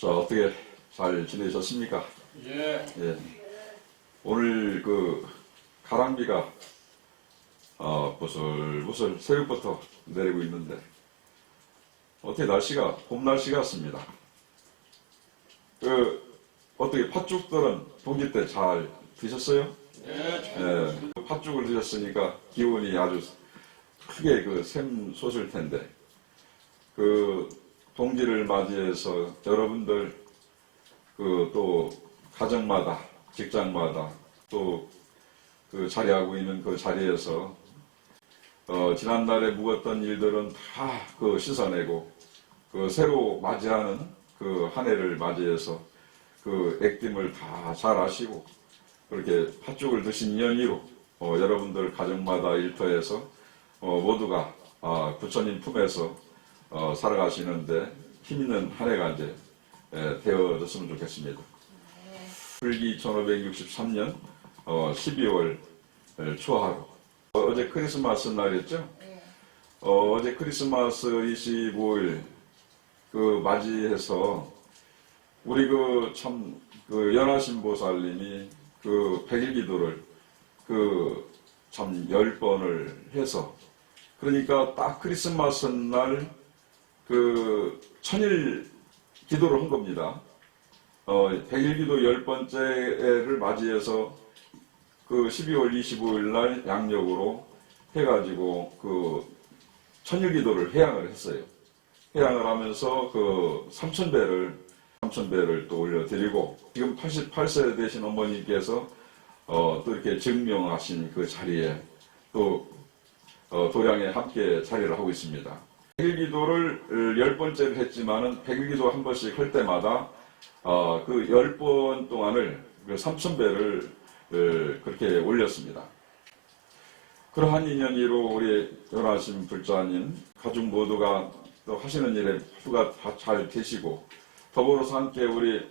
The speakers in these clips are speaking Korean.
자, 어떻게 잘 지내셨습니까? 예. 예. 오늘 가랑비가 부슬부슬 새벽부터 내리고 있는데 어떻게 날씨가 봄 날씨 같습니다. 어떻게 팥죽들은 동기 때 잘 드셨어요? 예. 예. 팥죽을 드셨으니까 기운이 아주 크게 샘솟을 텐데 동기를 맞이해서 여러분들 또 가정마다 직장마다 또 자리하고 있는 그 자리에서 지난날에 묵었던 일들은 다 씻어내고 새로 맞이하는 한 해를 맞이해서 액땜을 다 잘 하시고 그렇게 팥죽을 드신 연희로 여러분들 가정마다 일터에서 모두가 부처님 품에서 살아가시는데 힘있는 한 해가 이제 되어졌으면 좋겠습니다. 불기 1563년 12월 초하루 어제 크리스마스 날이었죠? 어제 크리스마스 25일 맞이해서 우리 연하신 보살님이 100일 기도를 참 10번을 해서 그러니까 딱 크리스마스 날 천일 기도를 한 겁니다. 100일 기도 10번째를 맞이해서 12월 25일 날 양력으로 해가지고 천일 기도를 해양을 했어요. 해양을 하면서 3,000배를 또 올려드리고 지금 88세 되신 어머니께서 또 이렇게 증명하신 그 자리에 또 도량에 함께 자리를 하고 있습니다. 100일 기도를 10번째를 했지만은 100일 기도 한 번씩 할 때마다 10번 동안을 3,000배를 그렇게 올렸습니다. 그러한 인연으로 우리 연하신 불자님 가족 모두가 또 하시는 일에 모두가 다 잘 되시고 더불어서 함께 우리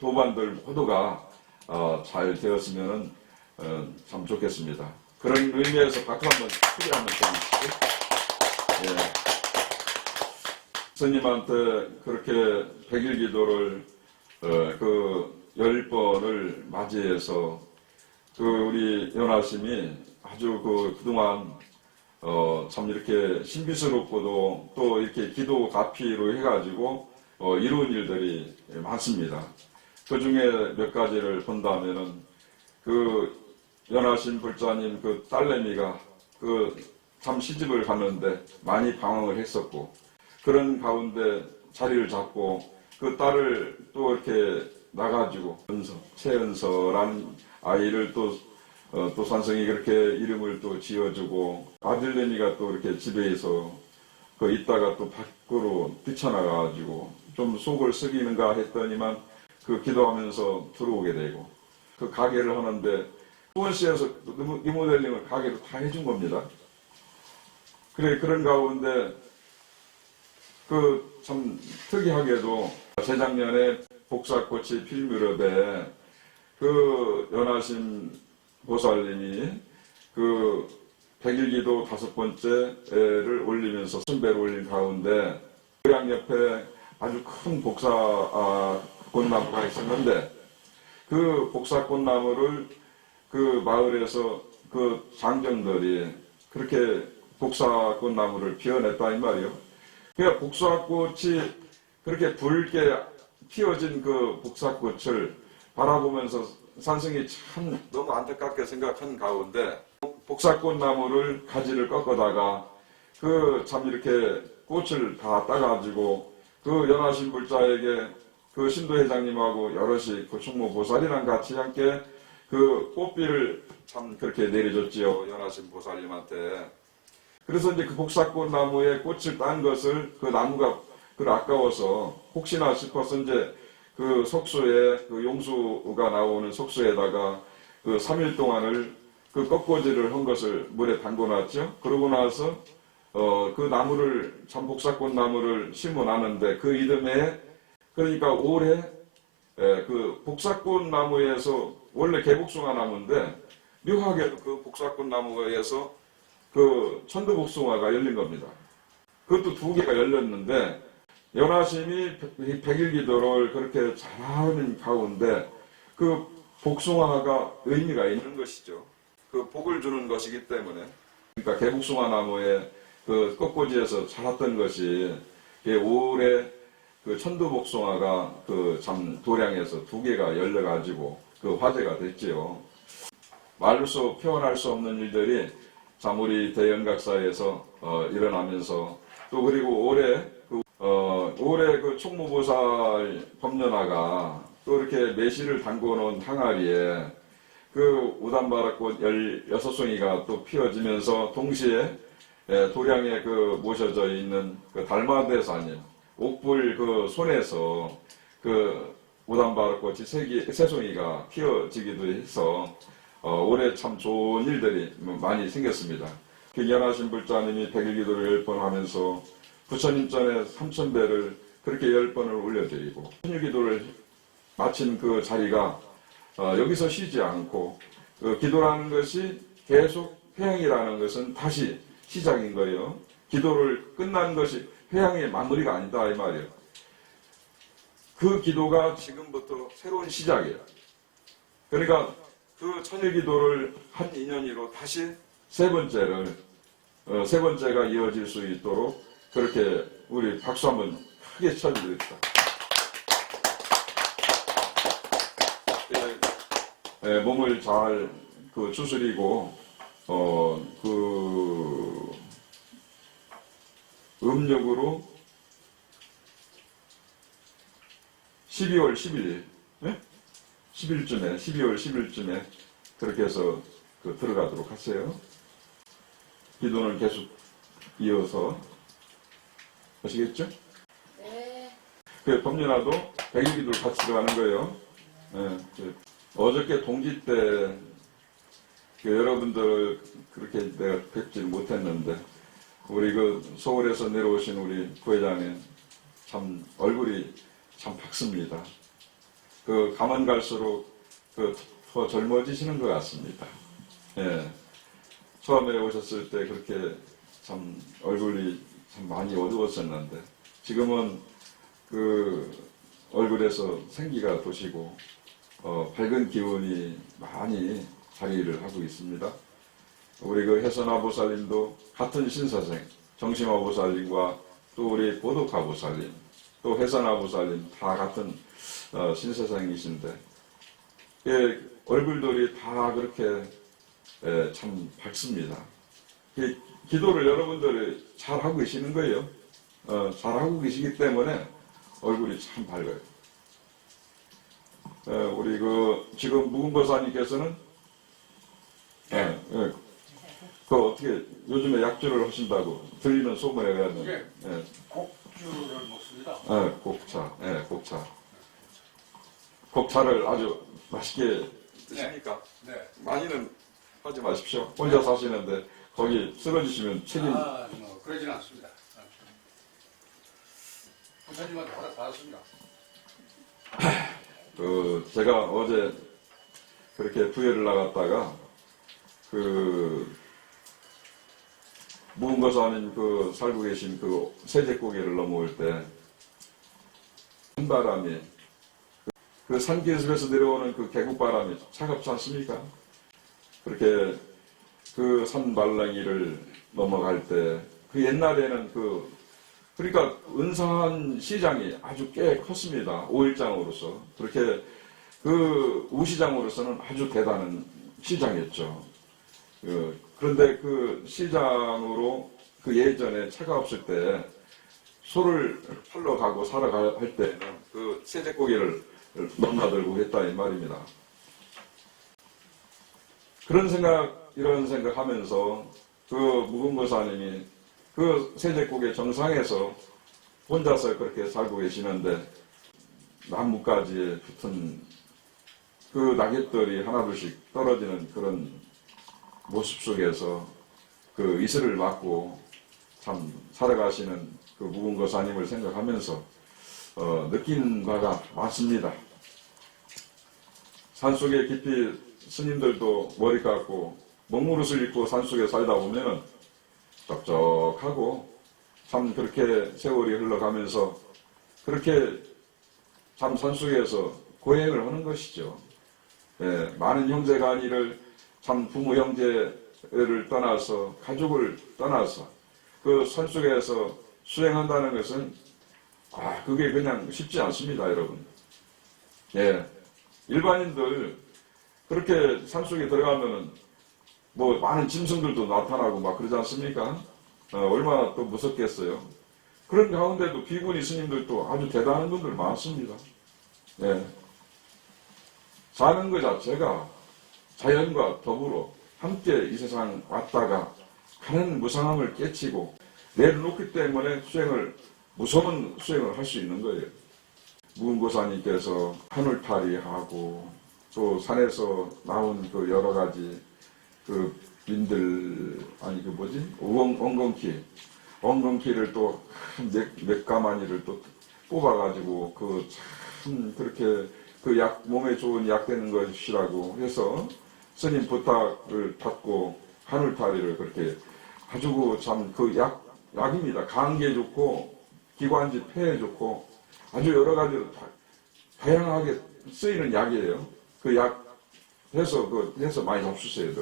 도반들 모두가 잘 되었으면 참 좋겠습니다. 그런 의미에서 박수 한번 크게 한번 쳐주시죠. 예. 스님한테 그렇게 100일 기도를 10번을 맞이해서 우리 연하심이 아주 그동안 참 이렇게 신비스럽고도 또 이렇게 기도 가피로 해가지고 이루은 일들이 많습니다. 그 중에 몇 가지를 본다면은 연하신 불자님 딸내미가 참 시집을 갔는데 많이 방황을 했었고 그런 가운데 자리를 잡고 딸을 또 이렇게 나가지고 최은서라는 아이를 또 산성이 그렇게 이름을 또 지어주고 아들내미가 또 이렇게 집에서 있다가 또 밖으로 뛰쳐나가가지고 좀 속을 썩이는가 했더니만 기도하면서 들어오게 되고 가게를 하는데 수원시에서 리모델링을 가게로 다 해준 겁니다. 그래 그런 가운데 참 특이하게도 재작년에 복사꽃이 필 무렵에 연하신 보살님이 100일 기도 5번째를 올리면서 선배를 올린 가운데 고향 옆에 아주 큰 복사꽃나무가 있었는데 복사꽃나무를 마을에서 장정들이 그렇게 복사꽃나무를 피워냈다 이 말이요. 그러니까 복사꽃이 그렇게 붉게 피어진 복사꽃을 바라보면서 산성이 참 너무 안타깝게 생각한 가운데 복사꽃나무를 가지를 꺾어다가 참 이렇게 꽃을 다 따가지고 연하신 불자에게 신도회장님하고 여럿이 총무 보살이랑 같이 함께 꽃비를 참 그렇게 내려줬지요. 연하신 보살님한테. 그래서 이제 복사꽃 나무에 꽃을 딴 것을 나무가 아까워서 혹시나 싶어서 이제 석수에 용수가 나오는 석수에다가 3일 동안을 꺾어지를 한 것을 물에 담궈놨죠. 그러고 나서 나무를 참 복사꽃 나무를 심어놨는데 이듬해 그러니까 올해 복사꽃 나무에서 원래 개복숭아 나무인데 묘하게도 복사꽃 나무에서 천도복숭아가 열린 겁니다. 그것도 2개가 열렸는데 연하심이 백일기도를 그렇게 잘하는 가운데 그 복숭아가 의미가 있는 것이죠. 그 복을 주는 것이기 때문에. 그러니까 개복숭아 나무의 그 꽃꽂이에서 자랐던 것이 올해 그 천도복숭아가 그 참 도량에서 2개가 열려가지고 그 화제가 됐지요. 말로 표현할 수 없는 일들이 참 우리 대연각사에서 일어나면서 또 그리고 올해 그 총무보살 법륜화가 또 이렇게 매실을 담궈놓은 항아리에 그 우담바라꽃 16송이가 또 피어지면서 동시에 도량에 그 모셔져 있는 그 달마대사님 옥불 그 손에서 그 우담바라꽃이 3송이가 피어지기도 해서 올해 참 좋은 일들이 많이 생겼습니다. 연하신 불자님이 백일기도를 10번 하면서 부처님 전에 3000배를 그렇게 10번을 올려드리고 천일기도를 마친 그 자리가 여기서 쉬지 않고 기도라는 것이 계속 회향이라는 것은 다시 시작인 거예요. 기도를 끝난 것이 회향의 마무리가 아니다 이 말이에요. 그 기도가 지금부터 새로운 시작이에요. 그러니까 그 천일기도를 한 인연으로 다시 세 번째가 이어질 수 있도록 그렇게 우리 박수 한번 크게 쳐드립시다. 몸을 잘 추스리고 음력으로 12월 10일, 12월 10일쯤에 그렇게 해서 들어가도록 하세요. 기도는 계속 이어서 하시겠죠? 네. 그 법륜화도 백일기도를 같이 들어가는 거예요. 어저께 동지 때 여러분들 그렇게 내가 뵙지 못했는데 우리 서울에서 내려오신 우리 부회장님 참 얼굴이 참 밝습니다. 가면 갈수록 더 젊어지시는 것 같습니다. 예. 처음에 오셨을 때 그렇게 참 얼굴이 참 많이 어두웠었는데 지금은 얼굴에서 생기가 도시고 밝은 기운이 많이 자리를 하고 있습니다. 우리 해선화보살님도 같은 신사생 정심화보살님과 또 우리 보독화보살님 또 해선화보살님 다 같은 신사생이신데 얼굴들이 다 그렇게 참 밝습니다. 기도를 여러분들이 잘하고 계시는 거예요. 잘하고 계시기 때문에 얼굴이 참 밝아요. 우리 지금 묵은보사님께서는 어떻게 요즘에 약주를 하신다고 들리는 소문에 의하면 곡주를 먹습니다. 곡차. 곡차를 아주 맛있게 드십니까? 네. 많이는 하지 마십시오. 혼자 사시는데 거기 쓰러지시면 책임. 그러지는 않습니다. 부처님한테 허락 받았습니다. 제가 어제 그렇게 부여를 나갔다가 무은거사님 살고 계신 세제고개를 넘어올 때 산바람이 산기슭에서 내려오는 계곡바람이 차갑지 않습니까? 그렇게 산말랑이를 넘어갈 때 옛날에는 그러니까 은산 시장이 아주 꽤 컸습니다. 5일장으로서 그렇게 우시장으로서는 아주 대단한 시장이었죠. 그런데 시장으로 예전에 차가 없을 때 소를 팔러 가고 사러 갈 때는 세제고기를 넘나들고 했다 이 말입니다. 이런 생각하면서 묵은보사님이 세제국의 정상에서 혼자서 그렇게 살고 계시는데 나뭇가지에 붙은 낙엽들이 하나둘씩 떨어지는 그런 모습 속에서 이슬을 맞고 참 살아가시는 묵은보사님을 생각하면서 느낀 바가 많습니다. 산속에 깊이 스님들도 머리 깎고 먹무릇을 입고 산속에 살다 보면 쩍쩍하고 참 그렇게 세월이 흘러가면서 그렇게 참 산속에서 고행을 하는 것이죠. 예, 많은 형제간이를 참 부모 형제를 떠나서 가족을 떠나서 그 산속에서 수행한다는 것은 그게 그냥 쉽지 않습니다, 여러분. 예, 일반인들 그렇게 산속에 들어가면은 뭐 많은 짐승들도 나타나고 막 그러지 않습니까? 얼마나 또 무섭겠어요. 그런 가운데도 비구니 스님들도 아주 대단한 분들 많습니다. 예. 사는 것 자체가 자연과 더불어 함께 이 세상 왔다가 가는 무상함을 깨치고 내려놓기 때문에 무서운 수행을 할 수 있는 거예요. 무은고사님께서 하늘탈이하고 또 산에서 나온 그 여러 가지 그 빈들 엉겅퀴를 또 몇 가마니를 또 뽑아가지고 그 참 그렇게 그 약 몸에 좋은 약 되는 것이라고 해서 스님 부탁을 받고 하늘탈이를 그렇게 가지고 참 그 약입니다. 감기에 좋고 기관지 폐에 좋고 아주 여러 가지로 다양하게 쓰이는 약이에요. 그 약 해서 많이 잡수세요.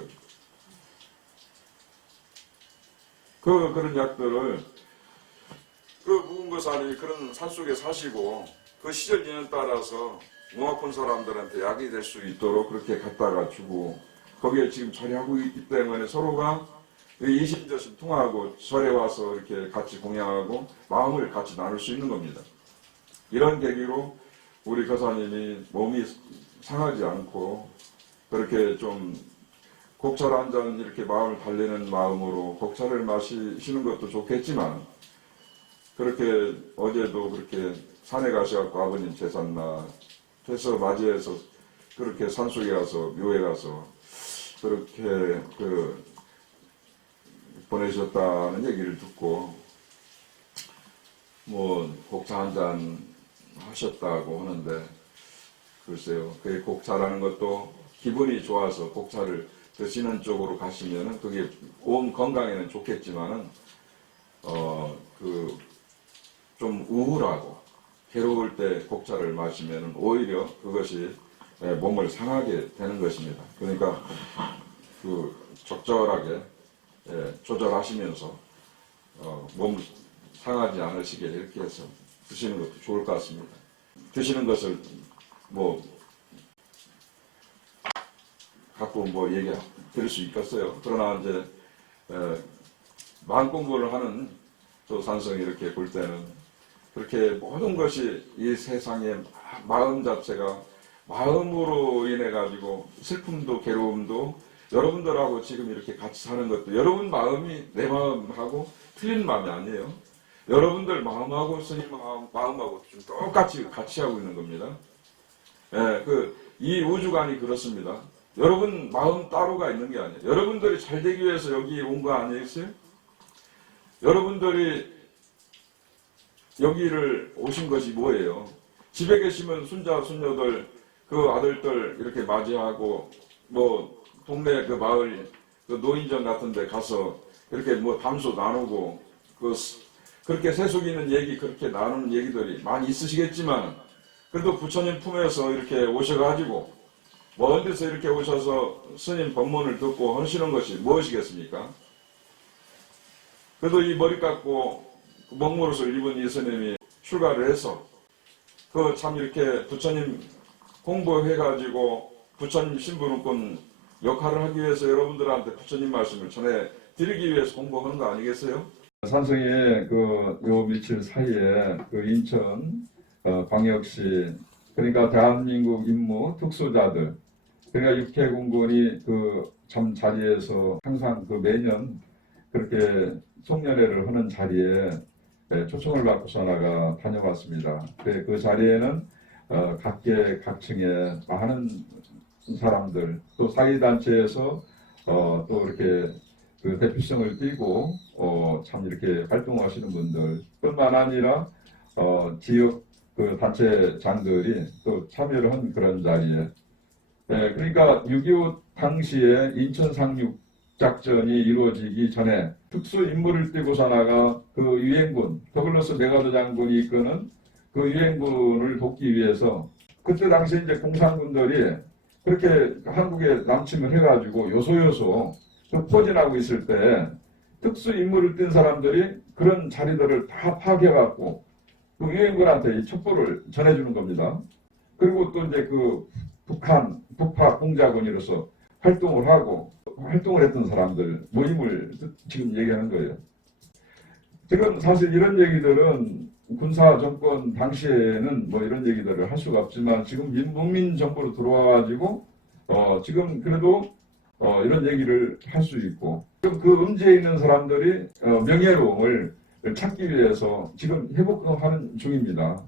그런 약들을 무은고사님이 그런 산속에 사시고 그 시절 인연 따라서 몸 아픈 사람들한테 약이 될 수 있도록 그렇게 갖다가 주고 거기에 지금 자리하고 있기 때문에 서로가 이심저심 통하고 절에 와서 이렇게 같이 공양하고 마음을 같이 나눌 수 있는 겁니다. 이런 계기로 우리 거사님이 몸이 상하지 않고 그렇게 좀 곡차를 한 잔 이렇게 마음을 달래는 마음으로 곡차를 마시는 것도 좋겠지만 그렇게 어제도 그렇게 산에 가셔갖고 아버님 제삿날 해서 맞이해서 그렇게 산속에 가서 묘에 가서 그렇게 보내셨다는 얘기를 듣고 뭐 곡차 한 잔 하셨다고 하는데 글쎄요, 그 곡차라는 것도 기분이 좋아서 곡차를 드시는 쪽으로 가시면은 그게 온 건강에는 좋겠지만은 좀 우울하고 괴로울 때 곡차를 마시면은 오히려 그것이 몸을 상하게 되는 것입니다. 그러니까 적절하게 조절하시면서 몸 상하지 않으시게 이렇게 해서 드시는 것도 좋을 것 같습니다. 드시는 것을 갖고 얘기 드릴 수 있겠어요. 그러나 이제 마음 공부를 하는 또 산성이 이렇게 볼 때는 그렇게 모든 것이 이 세상의 마음 자체가 마음으로 인해 가지고 슬픔도 괴로움도 여러분들하고 지금 이렇게 같이 사는 것도 여러분 마음이 내 마음하고 틀린 마음이 아니에요. 여러분들 마음하고 스님 마음하고 좀 똑같이 같이 하고 있는 겁니다. 이 우주관이 그렇습니다. 여러분 마음 따로가 있는 게 아니에요. 여러분들이 잘 되기 위해서 여기 온 거 아니겠어요? 여러분들이 여기를 오신 것이 뭐예요? 집에 계시면 손자, 손녀들, 그 아들들 이렇게 맞이하고 동네 그 마을 그 노인정 같은 데 가서 이렇게 담소 나누고 그렇게 세속이는 얘기 그렇게 나누는 얘기들이 많이 있으시겠지만 그래도 부처님 품에서 이렇게 오셔가지고 먼 데서 이렇게 오셔서 스님 법문을 듣고 하시는 것이 무엇이겠습니까? 그래도 이 머리 깎고 먹물옷을 입은 이 스님이 출가를 해서 참 이렇게 부처님 공부해가지고 부처님 신부름꾼 역할을 하기 위해서 여러분들한테 부처님 말씀을 전해드리기 위해서 공부하는 거 아니겠어요? 산성에 요 며칠 사이에 인천 광역시 그러니까 대한민국 임무 특수자들 그러니까 육해공군이 참 자리에서 항상 매년 그렇게 송년회를 하는 자리에 초청을 받고서 나가 다녀왔습니다. 그 자리에는 각계 각층의 많은 사람들 또 사회단체에서 또 이렇게 대표성을 띠고 참 이렇게 활동하시는 분들 뿐만 아니라 지역 단체장들이 또 참여를 한 그런 자리에 그러니까 6.25 당시에 인천 상륙 작전이 이루어지기 전에 특수 임무를 띠고서 나가 유엔군 더글러스 메가더 장군이 이끄는 그 유엔군을 돕기 위해서 그때 당시 이제 공산군들이 그렇게 한국에 남침을 해가지고 요소요소 그 포진하고 있을 때 특수 임무를 띈 사람들이 그런 자리들을 다 파괴해갖고 그 유엔군한테 이 첩보를 전해주는 겁니다. 그리고 또 이제 그 북파 공작원으로서 활동을 했던 사람들 모임을 지금 얘기하는 거예요. 지금 사실 이런 얘기들은 군사 정권 당시에는 뭐 이런 얘기들을 할 수가 없지만 지금 문민 정부로 들어와가지고 지금 그래도 이런 얘기를 할 수 있고 지금 그 음지에 있는 사람들이 명예로움을 찾기 위해서 지금 회복하는 중입니다.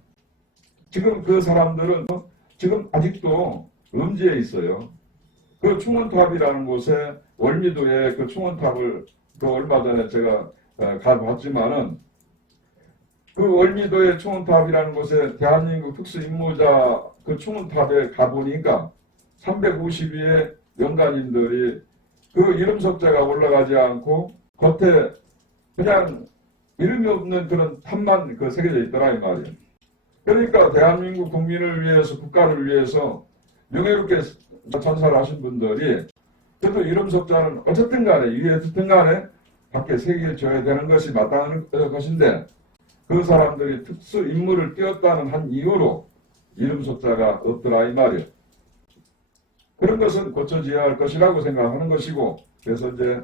지금 그 사람들은 지금 아직도 음지에 있어요. 그 충원탑이라는 곳에 월미도에 그 충원탑을 그 얼마 전에 제가 가봤지만은 그 월미도의 충원탑이라는 곳에 대한민국 특수임무자 그 충원탑에 가보니까 350위의 연간인들이 그 이름 석자가 올라가지 않고 겉에 그냥 이름이 없는 그런 탑만 그 새겨져 있더라 이 말이에요. 그러니까 대한민국 국민을 위해서 국가를 위해서 명예롭게 전사를 하신 분들이 그래도 이름 석자는 어쨌든 간에 이게 어쨌든 간에 밖에 새겨져야 되는 것이 마땅한 것인데 그 사람들이 특수 임무를 띄었다는 한 이유로 이름 석자가 없더라 이 말이에요. 그런 것은 고쳐져야 할 것이라고 생각하는 것이고 그래서 이제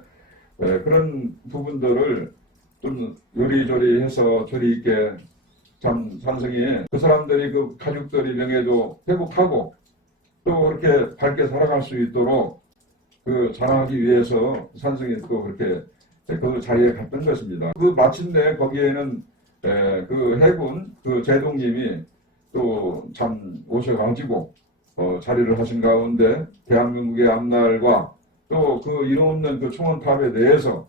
그런 부분들을 좀 요리조리 해서 조리 있게 참 산성이 그 사람들이 그 가족들이 명예도 회복하고 또 그렇게 밝게 살아갈 수 있도록 그 자랑하기 위해서 산성이 또 그렇게 그 자리에 갔던 것입니다. 그 마침내 거기에는 그 해군 그 제동님이 또 참 오셔가지고 자리를 하신 가운데 대한민국의 앞날과 또 그 이름 없는 그 충원탑에 대해서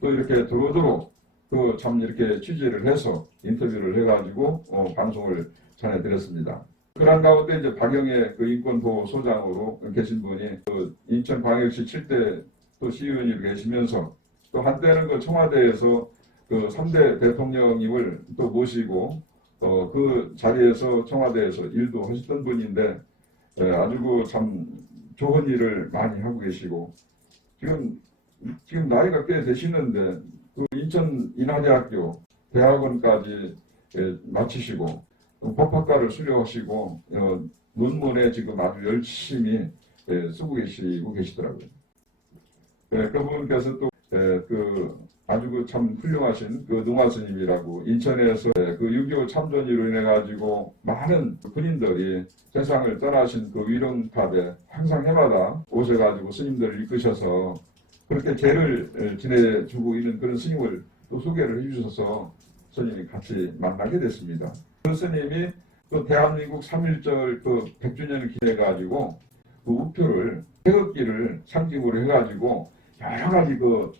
또 이렇게 두루두루 그 참 이렇게 취재를 해서 인터뷰를 해가지고 방송을 전해드렸습니다. 그런 가운데 이제 박영애 그 인권보호소장으로 계신 분이 그 인천광역시 7대 또 시의원이 계시면서 또 한때는 그 청와대에서 그 3대 대통령님을 또 모시고 그 자리에서 청와대에서 일도 하셨던 분인데 아주 그 참 좋은 일을 많이 하고 계시고 지금 나이가 꽤 되시는데 그 인천 인하대학교 대학원까지 마치시고 법학과를 수료하시고 논문에 지금 아주 열심히 쓰고 계시더라고요. 그분께서 또 그 아주 그 참 훌륭하신 그 농화 스님이라고 인천에서 그 6.25 참전으로 인해 가지고 많은 군인들이 세상을 떠나신 그 위령탑에 항상 해마다 오셔가지고 스님들을 이끄셔서 그렇게 제를 지내주고 있는 그런 스님을 또 소개를 해주셔서 스님이 같이 만나게 됐습니다. 그 스님이 또 대한민국 3.1절 그 100주년을 기해가지고 그 우표를 태극기를 상징으로 해가지고 여러 가지 그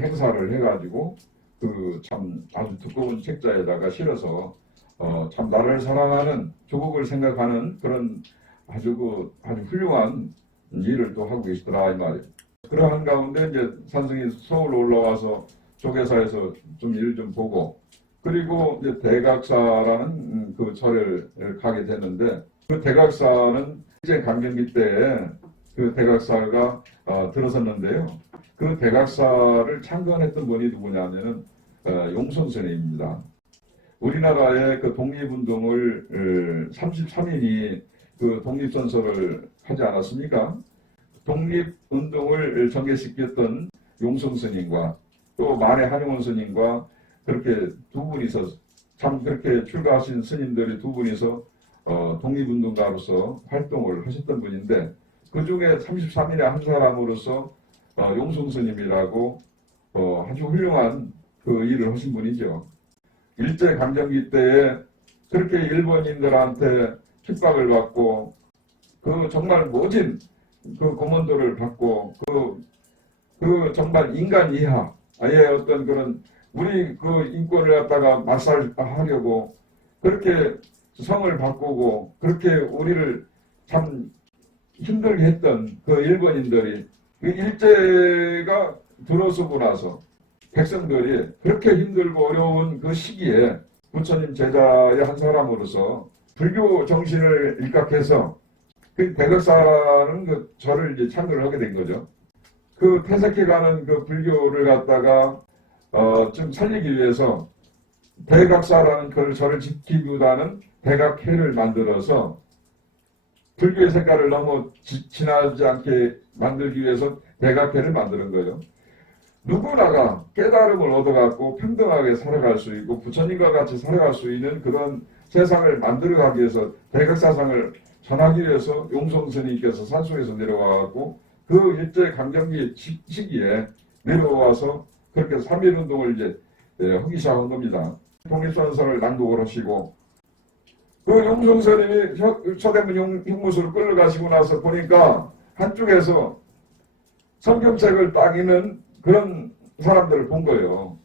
행사를 해가지고 그 참 아주 두꺼운 책자에다가 실어서 참 나라를 사랑하는 조국을 생각하는 그런 아주 훌륭한 일을 또 하고 계시더라 이 말이에요. 그러한 가운데 이제 산성이 서울 올라와서 조계사에서 좀 일 좀 보고 그리고 이제 대각사라는 그 절을 가게 됐는데 그 대각사는 일제 강점기 때 그 대각사가 들어섰는데요. 그 대각사를 창건했던 분이 누구냐면은 용선 스님입니다. 우리나라의 그 독립운동을 33인이 그 독립선서를 하지 않았습니까? 독립운동을 전개시켰던 용선 스님과 또 만해 한용원 스님과 그렇게 두 분이서 참 그렇게 출가하신 스님들이 두 분이서 독립운동가로서 활동을 하셨던 분인데 그 중에 33인의 한 사람으로서 용성 스님이라고 아주 훌륭한 그 일을 하신 분이죠. 일제 강점기 때에 그렇게 일본인들한테 핍박을 받고 그 정말 모진 그 고문도를 받고 그 정말 인간 이하의 어떤 그런 우리 그 인권을 갖다가 말살하려고 그렇게 성을 바꾸고 그렇게 우리를 참 힘들게 했던 그 일본인들이 그 일제가 들어서고 나서 백성들이 그렇게 힘들고 어려운 그 시기에 부처님 제자의 한 사람으로서 불교 정신을 일각해서 그 대각사라는 그 절을 이제 창조를 하게 된 거죠. 그 퇴색해가는 그 불교를 갖다가 좀 살리기 위해서 대각사라는 그 절을 지키기보다는 대각해를 만들어서 불교의 색깔을 너무 진하지 않게 만들기 위해서 대각해를 만드는 거예요. 누구나가 깨달음을 얻어갖고 평등하게 살아갈 수 있고 부처님과 같이 살아갈 수 있는 그런 세상을 만들어가기 위해서 대각사상을 전하기 위해서 용성스님께서 산속에서 내려와갖고 그 일제강점기 시기에 내려와서 그렇게 3.1운동을 이제 하기 시작한 겁니다. 통일선서를 낭독을 하시고 그 용성스님이 서대문 흉무소를 끌려가시고 나서 보니까 한쪽에서 성경책을 따기는 그런 사람들을 본 거예요.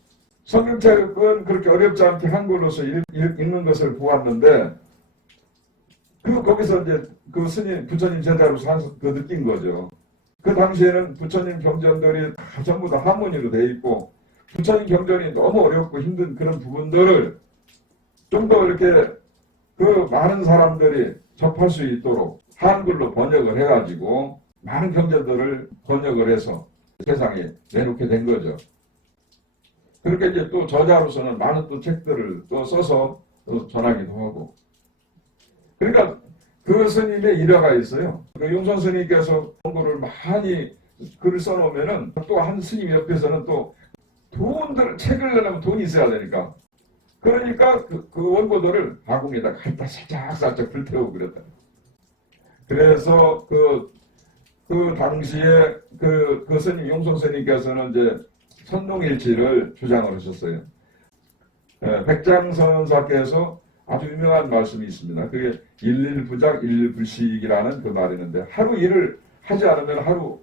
성경책은 그렇게 어렵지 않게 한글로서 읽는 것을 보았는데 거기서 이제 그 스님, 부처님 제자로서 느낀 거죠. 그 당시에는 부처님 경전들이 다 전부 다 한문으로 돼 있고 부처님 경전이 너무 어렵고 힘든 그런 부분들을 좀 더 이렇게 그 많은 사람들이 접할 수 있도록 한글로 번역을 해가지고 많은 경전들을 번역을 해서 세상에 내놓게 된 거죠. 그렇게 이제 또 저자로서는 많은 또 책들을 또 써서 또 전하기도 하고. 그러니까 그 스님의 일화가 있어요. 그 용선 스님께서 원고를 많이 글을 써놓으면은 또 한 스님 옆에서는 또 돈들 책을 내려면 돈이 있어야 되니까. 그러니까 그 원고들을 화공에다 갖다 살짝 불태우고 그랬다. 그래서 그 당시에 그 스님 용선 스님께서는 이제 선농일치를 주장을 하셨어요. 백장선사께서 아주 유명한 말씀이 있습니다. 그게 일일부작 일일불식이라는 그 말이 있는데 하루 일을 하지 않으면 하루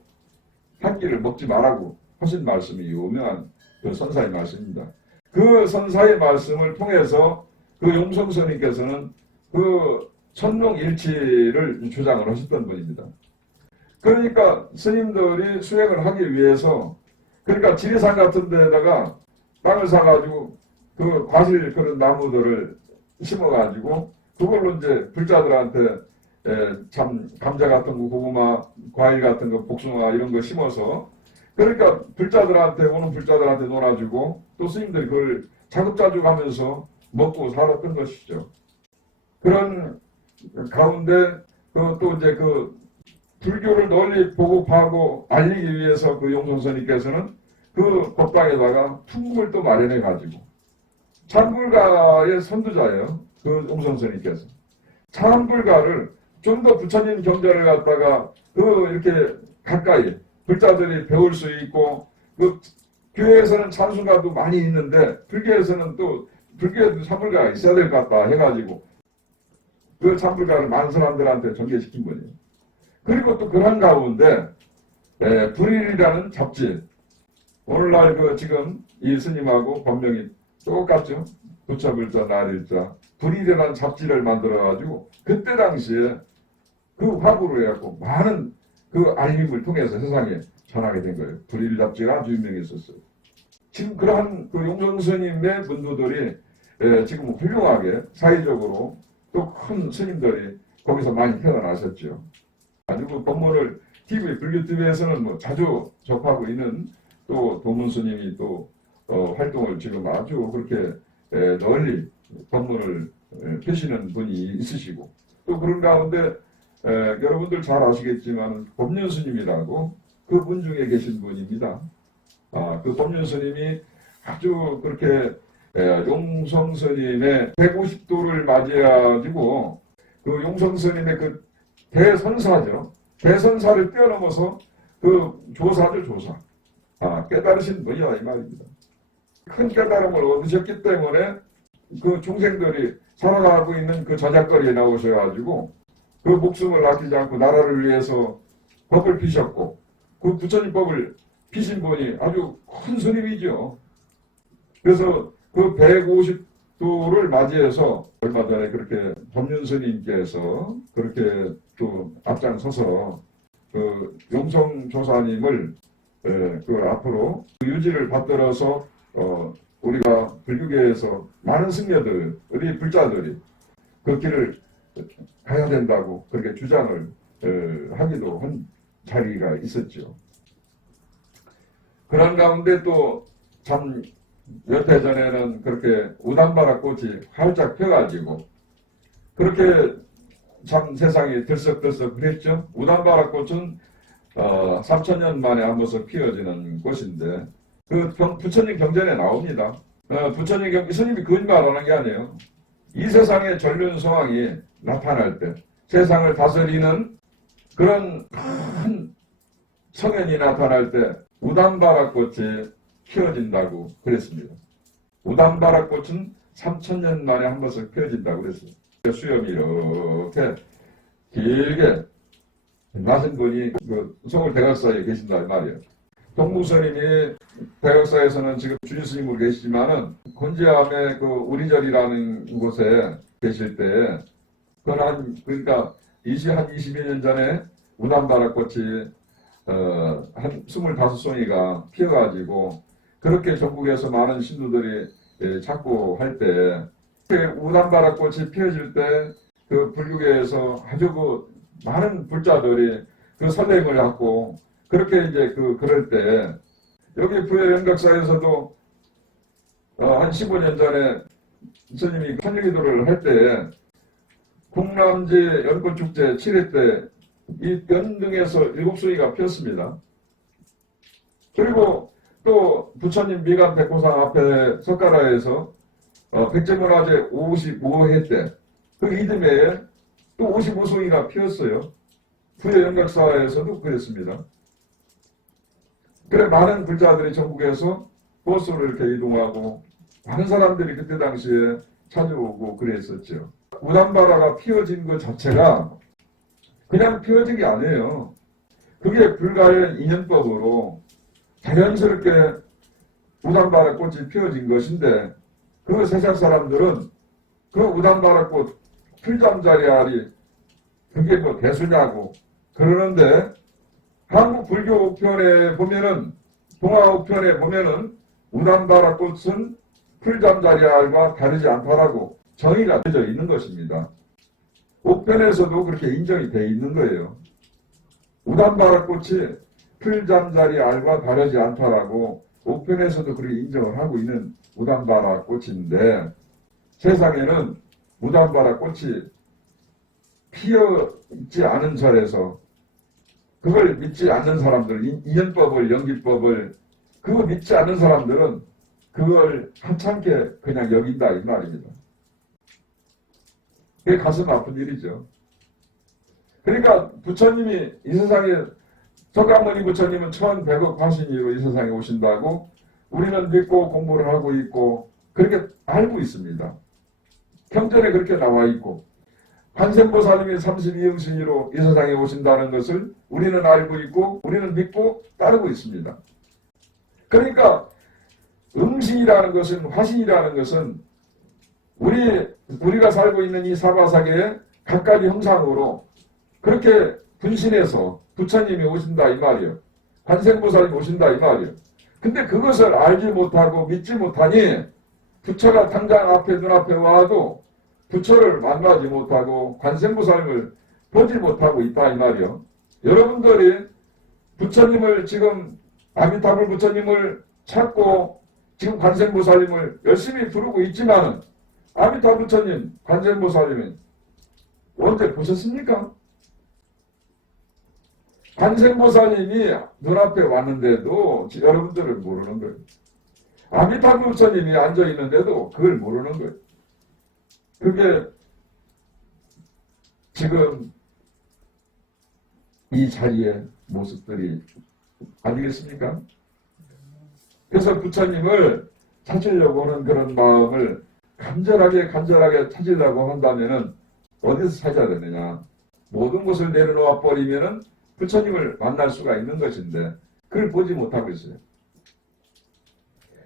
한 끼를 먹지 말라고 하신 말씀이 유명한 그 선사의 말씀입니다. 그 선사의 말씀을 통해서 그 용성스님께서는 그 선농일치를 주장을 하셨던 분입니다. 그러니까 스님들이 수행을 하기 위해서 그러니까 지리산 같은 데다가 땅을 사가지고 그 과실 그런 나무들을 심어가지고 그걸로 이제 불자들한테 참 감자 같은 거, 고구마, 과일 같은 거, 복숭아 이런 거 심어서 그러니까 오는 불자들한테 놀아주고 또 스님들이 그걸 자급자족하면서 먹고 살았던 것이죠. 그런 가운데 또 이제 그 불교를 널리 보급하고 알리기 위해서 그 용성스님께서는 그 법당에다가 풍문을 또 마련해 가지고 참불가의 선두자예요. 그 용성스님께서 참불가를 좀 더 부처님 경전을 갖다가 이렇게 가까이 불자들이 배울 수 있고 그 교회에서는 찬송가도 많이 있는데 불교에서는 또 불교에도 참불가가 있어야 될 것 같다 해가지고 그 참불가를 많은 사람들한테 전개시킨 분이에요. 그리고 또 그런 가운데 불일이라는 잡지 오늘날 그 지금 이 스님하고 법명이 똑같죠. 부처불자 날일자 불일이라는 잡지를 만들어가지고 그때 당시에 그 화구로 해갖고 많은 그 알림을 통해서 세상에 전하게 된 거예요. 불일 잡지가 아주 유명했었어요. 지금 그러한 그 용성스님의 문도들이 지금 훌륭하게 사회적으로 또 큰 스님들이 거기서 많이 태어나셨죠. 아주 그 법문을 불교TV에서는 뭐 자주 접하고 있는 또 도문 스님이 또 활동을 지금 아주 그렇게 널리 법문을 펴시는 분이 있으시고 또 그런 가운데 여러분들 잘 아시겠지만 법륜 스님이라고 그 분 중에 계신 분입니다. 그 법륜 스님이 아주 그렇게 용성 스님의 150도를 맞이해가지고 그 용성 스님의 그 대선사죠. 대선사를 뛰어넘어서 그 조사죠, 조사. 깨달으신 분이야 이 말입니다. 큰 깨달음을 얻으셨기 때문에 그 중생들이 살아가고 있는 그 저작거리에 나오셔가지고 그 목숨을 아끼지 않고 나라를 위해서 법을 피셨고 그 부처님 법을 피신 분이 아주 큰 스님이죠. 그래서 그 150도를 맞이해서 얼마 전에 그렇게 법륜 스님께서 그렇게 또 앞장서서 그 용성 조사님을 그 앞으로 유지를 받들어서 우리가 불교계에서 많은 승려들, 우리 불자들이 그 길을 가야 된다고 그렇게 주장을 하기도 한 자리가 있었죠. 그런 가운데 또 참 몇 해 전에는 그렇게 우담바라 꽃이 활짝 펴가지고 그렇게 참 세상이 들썩들썩 그랬죠. 우담바라 꽃은 3,000년 만에 한 번씩 피어지는 꽃인데 그 부처님 경전에 나옵니다. 부처님 스님이 거짓말하는 게 아니에요. 이 세상의 전륜소왕이 나타날 때 세상을 다스리는 그런 큰 성현이 나타날 때 우담바라 꽃이 피어진다고 그랬습니다. 우담바라 꽃은 3,000년 만에 한 번씩 피어진다고 그랬어요. 수염이 이렇게 길게 나신 분이 그 서울 대각사에 계신다 말이에요. 동무스님이 대각사에서는 지금 주지스님으로 계시지만은 곤지암의 그 우리절이라는 곳에 계실 때 그러니까 22년 전에 우담바라 꽃이 한 25송이가 피어가지고 그렇게 전국에서 많은 신도들이 찾고 할 때 우담바라 꽃이 피어질 때 그 불교계에서 아주 그 많은 불자들이 그 설렘을 갖고 그렇게 이제 그럴 때 여기 부여연각사에서도 한 15년 전에 스님이 천리기도를 할 때 국남지 연꽃축제 7회 때 이 연등에서 7송이가 피었습니다. 그리고 또 부처님 미간 백호상 앞에 석가라에서 백제문화제 55회 때 그 이듬해에 또 55송이가 피었어요. 부여연각사에서도 그랬습니다. 그래 많은 불자들이 전국에서 버스로 이렇게 이동하고 많은 사람들이 그때 당시에 찾아오고 그랬었죠. 우담바라가 피어진 것 자체가 그냥 피어진 게 아니에요. 그게 불가의 인연법으로 자연스럽게 우담바라 꽃이 피어진 것인데 그 세상 사람들은 그 우담바라 꽃 풀잠자리 알이 그게 뭐 대수냐고 그러는데 한국 불교 옥편에 보면은 동화 옥편에 보면은 우담바라 꽃은 풀잠자리 알과 다르지 않다라고 정의가 되어 있는 것입니다. 옥편에서도 그렇게 인정이 되어 있는 거예요. 우담바라 꽃이 풀잠자리 알과 다르지 않다라고 옥편에서도 그렇게 인정을 하고 있는 우담바라 꽃인데 세상에는 우담바라 꽃이 피어 있지 않은 절에서 그걸 믿지 않는 사람들, 인연법을, 연기법을 그거 믿지 않는 사람들은 그걸 하찮게 그냥 여긴다 이 말입니다. 그게 가슴 아픈 일이죠. 그러니까 부처님이 이 세상에 석가모니 부처님은 1100억 화신이로 이 세상에 오신다고 우리는 믿고 공부를 하고 있고 그렇게 알고 있습니다. 경전에 그렇게 나와 있고 관세음보살님이 32응신이로 이 세상에 오신다는 것을 우리는 알고 있고 우리는 믿고 따르고 있습니다. 그러니까 응신이라는 것은 화신이라는 것은 우리가 살고 있는 이 사바사계의 각가지 형상으로 그렇게 분신해서 부처님이 오신다 이 말이에요. 관세음보살님이 오신다 이 말이에요. 근데 그것을 알지 못하고 믿지 못하니 부처가 당장 앞에 눈앞에 와도 부처를 만나지 못하고 관세음보살님을 보지 못하고 있다 이 말이요. 여러분들이 부처님을 지금 아미타불 부처님을 찾고 지금 관세음보살님을 열심히 부르고 있지만 아미타불 부처님, 관세음보살님은 언제 보셨습니까? 관세음보살님이 눈앞에 왔는데도 여러분들은 모르는 거예요. 아미타불 부처님이 앉아있는데도 그걸 모르는 거예요. 그게 지금 이 자리의 모습들이 아니겠습니까? 그래서 부처님을 찾으려고 하는 그런 마음을 간절하게 찾으려고 한다면은 어디서 찾아야 되느냐? 모든 것을 내려놓아 버리면은 부처님을 만날 수가 있는 것인데 그걸 보지 못하고 있어요.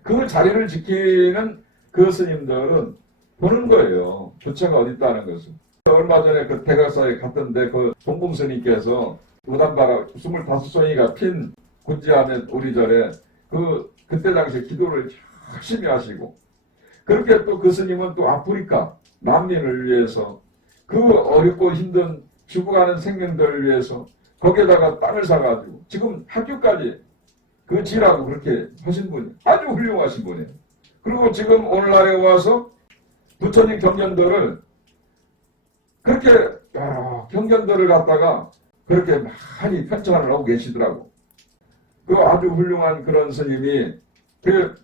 그 자리를 지키는 그 스님들은 보는 거예요. 부처가 어디 있다는 것을. 얼마 전에 그 대각사에 갔던데 그 동봉스님께서 우담바라 25송이가 핀 곤지암의 오리절에 그때 당시에 기도를 열심히 하시고, 그렇게 또 그 스님은 또 아프리카 난민을 위해서 그 어렵고 힘든 죽어가는 생명들을 위해서 거기에다가 땅을 사가지고 지금 학교까지 그 지라고 그렇게 하신 분이 아주 훌륭하신 분이에요. 그리고 지금 오늘날에 와서 부처님 경전들을 그렇게 경전들을 갖다가 그렇게 많이 편찬을 하고 계시더라고. 그 아주 훌륭한 그런 스님이 그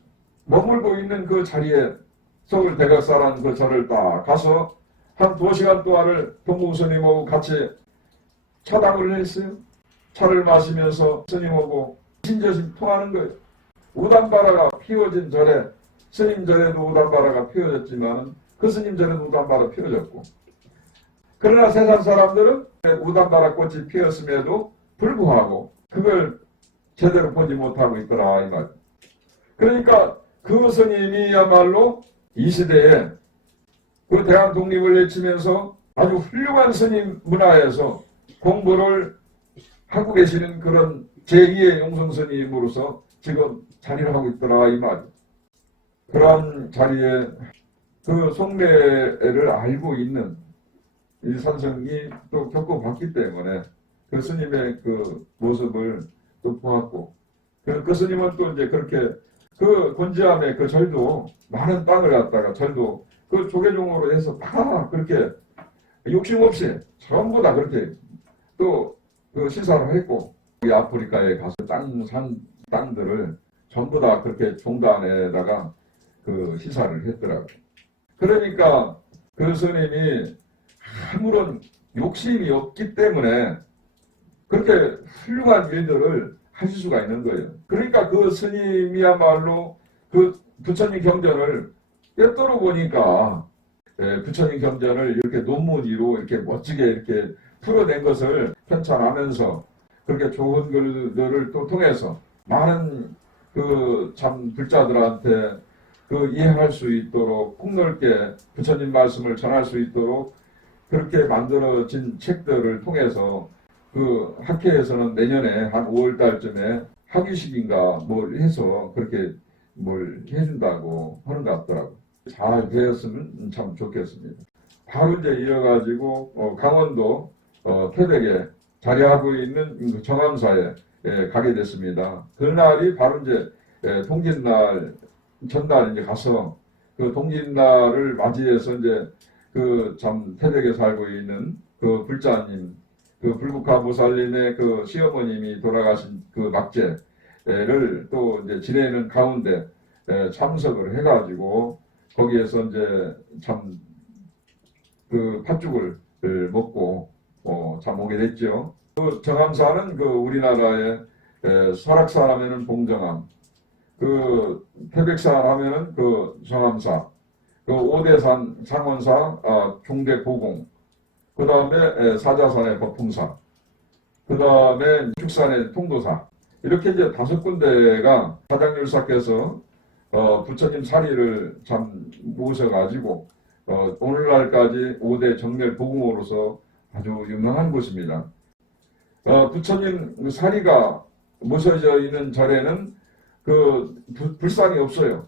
머물고 있는 그 자리에 서울 대각사라는 그 절을 딱 가서 한 2시간 동안을 동무 스님하고 같이 차담을 했어요. 차를 마시면서 스님하고 진저심 통하는 거예요. 우담바라가 피워진 절에, 스님 절에도 우담바라가 피워졌지만 그 스님 절에도 우담바라 피워졌고, 그러나 세상 사람들은 우담바라 꽃이 피었음에도 불구하고 그걸 제대로 보지 못하고 있더라 이 말. 그러니까 그 스님이야말로 이 시대에 그 대한 독립을 외치면서 아주 훌륭한 스님 문화에서 공부를 하고 계시는 그런 제2의 용성 스님으로서 지금 자리를 하고 있더라 이 말. 그런 자리에 그 속내를 알고 있는 이 산성이 또 겪어봤기 때문에 그 스님의 그 모습을 또 보았고, 그 스님은 또 이제 그렇게 그 곤지암의 그 절도 많은 땅을 갖다가 절도 그 조계종으로 해서 다 그렇게 욕심 없이 전부 다 그렇게 또 그 시사를 했고, 이 아프리카에 가서 땅들을 전부 다 그렇게 종단에다가 그 시사를 했더라고요. 그러니까 그 스님이 아무런 욕심이 없기 때문에 그렇게 훌륭한 일들을 하실 수가 있는 거예요. 그러니까 그 스님이야말로 그 부처님 경전을 꿰뚫어 보니까 부처님 경전을 이렇게 논문으로 이렇게 멋지게 이렇게 풀어낸 것을 편찬하면서 그렇게 좋은 글들을 또 통해서 많은 그 참 불자들한테 그 이해할 수 있도록 폭넓게 부처님 말씀을 전할 수 있도록 그렇게 만들어진 책들을 통해서 그 학회에서는 내년에 한 5월 달쯤에 학위식인가 뭘 해서 그렇게 뭘 해준다고 하는 것 같더라고요. 잘 되었으면 참 좋겠습니다. 바로 이제 이어가지고 강원도 태백에 자리하고 있는 정암사에 가게 됐습니다. 그날이 바로 이제 동짓날 전날 이제 가서 그 동짓날을 맞이해서 이제 그 참 태백에 살고 있는 그 불자님, 그 불국화 보살님의 그 시어머님이 돌아가신 그 막제를 또 이제 지내는 가운데 참석을 해가지고 거기에서 이제 참 그 팥죽을 먹고 참 오게 됐죠. 그 정암사는 그 우리나라의 설악산 하면은 봉정암, 그 태백산 하면은 그 정암사, 그 오대산 상원사 종대보공, 그 다음에 사자산의 법풍사, 그 다음에 축산의 통도사, 이렇게 이제 5군데가 사장율사께서 부처님 사리를 참 모셔가지고 오늘날까지 5대 정멸 보궁으로서 아주 유명한 곳입니다. 부처님 사리가 모셔져 있는 절에는 그 불상이 없어요.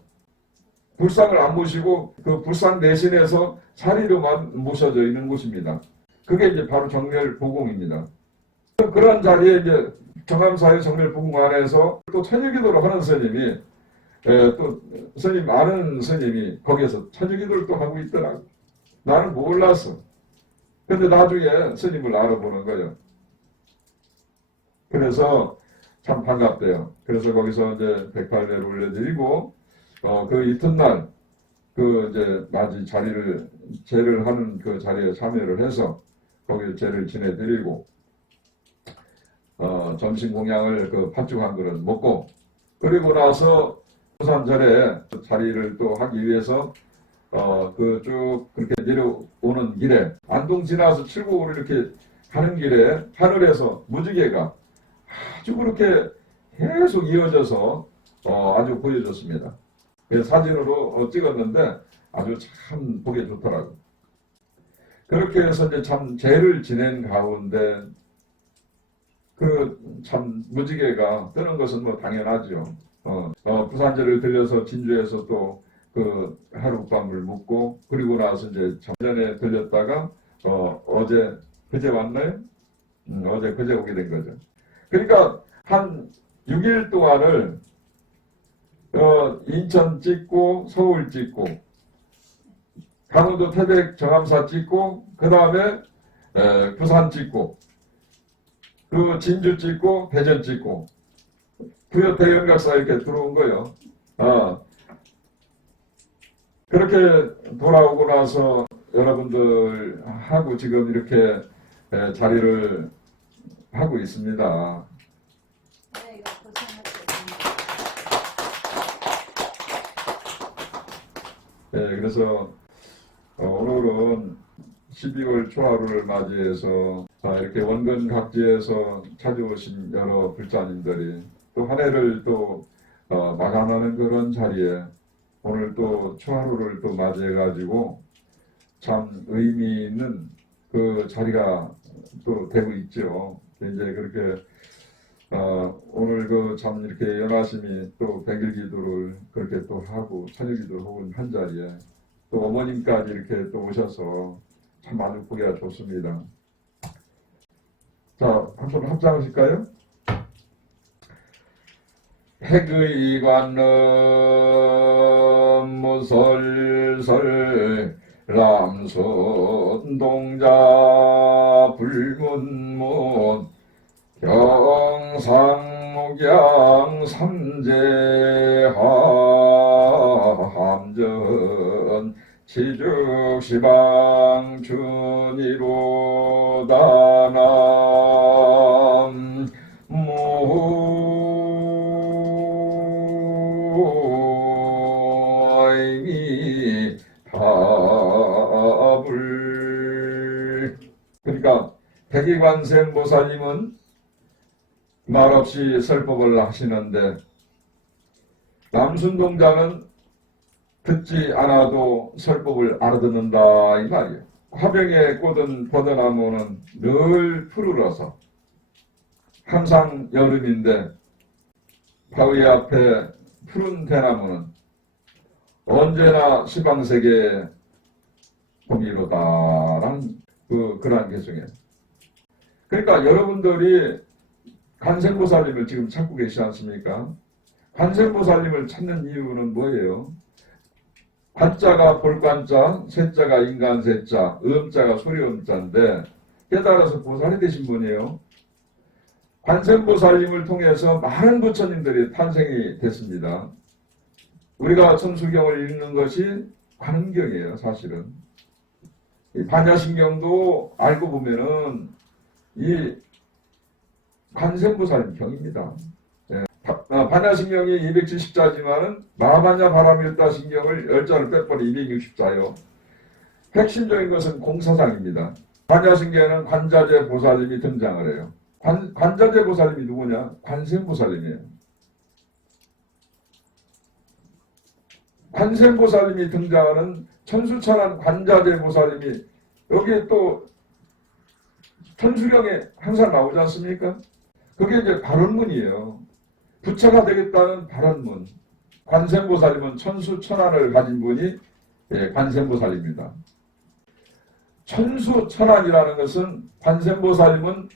불상을 안 모시고 그 불상 대신해서 사리로만 모셔져 있는 곳입니다. 그게 이제 바로 정멸 보궁입니다. 그런 자리에 이제 정암사의 정멸 보궁 안에서 또 천유기도를 하는 스님이 또 스님 아는 스님이 거기에서 천유기도를 또 하고 있더라고. 나는 몰랐어. 근데 나중에 스님을 알아보는 거예요. 그래서 참 반갑대요. 그래서 거기서 이제 108배를 올려드리고 그 이튿날 그 이제 맞이 제를 하는 그 자리에 참여를 해서 거기에 제를 지내드리고 점심 공양을 그 팥죽 한 그릇 먹고, 그리고 나서 부산절에 자리를 또 하기 위해서 그 쭉 그렇게 내려오는 길에 안동 지나서 칠곡으로 이렇게 가는 길에 하늘에서 무지개가 아주 그렇게 계속 이어져서 아주 보여졌습니다. 그래서 사진으로 찍었는데 아주 참 보기 좋더라고요. 그렇게 해서 이제 참 제를 지낸 가운데 그 참 무지개가 뜨는 것은 뭐 당연하죠. 부산제를 들려서 진주에서 또 그 하룻밤을 묵고 그리고 나서 이제 전에 들렸다가 어제 그제 왔나요? 어제 그제 오게 된 거죠. 그러니까 한 6일 동안을 인천 찍고 서울 찍고 강원도 태백 정암사 찍고 그 다음에 부산 찍고 그 진주 찍고 대전 찍고 부여 대연각사 이렇게 들어온 거예요. 그렇게 돌아오고 나서 여러분들하고 지금 이렇게 자리를 하고 있습니다. 네, 이거 고생하셨습니다. 네, 그래서 오늘은 12월 초하루를 맞이해서 이렇게 원근 각지에서 찾아오신 여러 불자님들이 또 한 해를 또 마감하는 그런 자리에 오늘 또 초하루를 또 맞이해가지고 참 의미 있는 그 자리가 또 되고 있죠. 이제 그렇게 오늘 그 참 이렇게 연하심이 또 백일 기도를 그렇게 또 하고 천일 기도를 하고 한 자리에 또 어머님까지 이렇게 또 오셔서 참 아주 보기가 좋습니다. 자, 한번 합장하실까요? 핵의관음 무설설 람손동자 불문문 경상목양 삼재함전 시죽시방 준이로다남 무의미 답을. 그러니까 백이관생 보살님은 말없이 설법을 하시는데 남순동자는 듣지 않아도 설법을 알아듣는다 이 말이에요. 화병에 꽂은 버드나무는 늘 푸르러서 항상 여름인데 바위 앞에 푸른 대나무는 언제나 시방세계 봄이로다라는 그러한 개성이에요. 그러니까 여러분들이 관세음보살님을 지금 찾고 계시지 않습니까? 관세음보살님을 찾는 이유는 뭐예요? 관자가 볼관자, 세자가 인간세자, 음자가 소리음자인데 깨달아서 보살이 되신 분이에요. 관세음보살님을 통해서 많은 부처님들이 탄생이 됐습니다. 우리가 천수경을 읽는 것이 관음경이에요, 사실은. 이 반야신경도 알고 보면은 이 관세음보살님 경입니다. 반야신경이 270자지만은 마하반야 바라밀다 신경을 10자를 빼버리 260자요. 핵심적인 것은 공사장입니다. 반야신경에는 관자재 보살님이 등장을 해요. 관자재 보살님이 누구냐? 관세음보살님이에요. 관세음보살님이 등장하는 천수천한 관자재 보살님이 여기에 또 천수경에 항상 나오지 않습니까? 그게 이제 발언문이에요. 부처가 되겠다는 발언문. 관세음보살님은 천수천안을 가진 분이 관세음보살입니다. 천수천안이라는 것은 관세음보살님은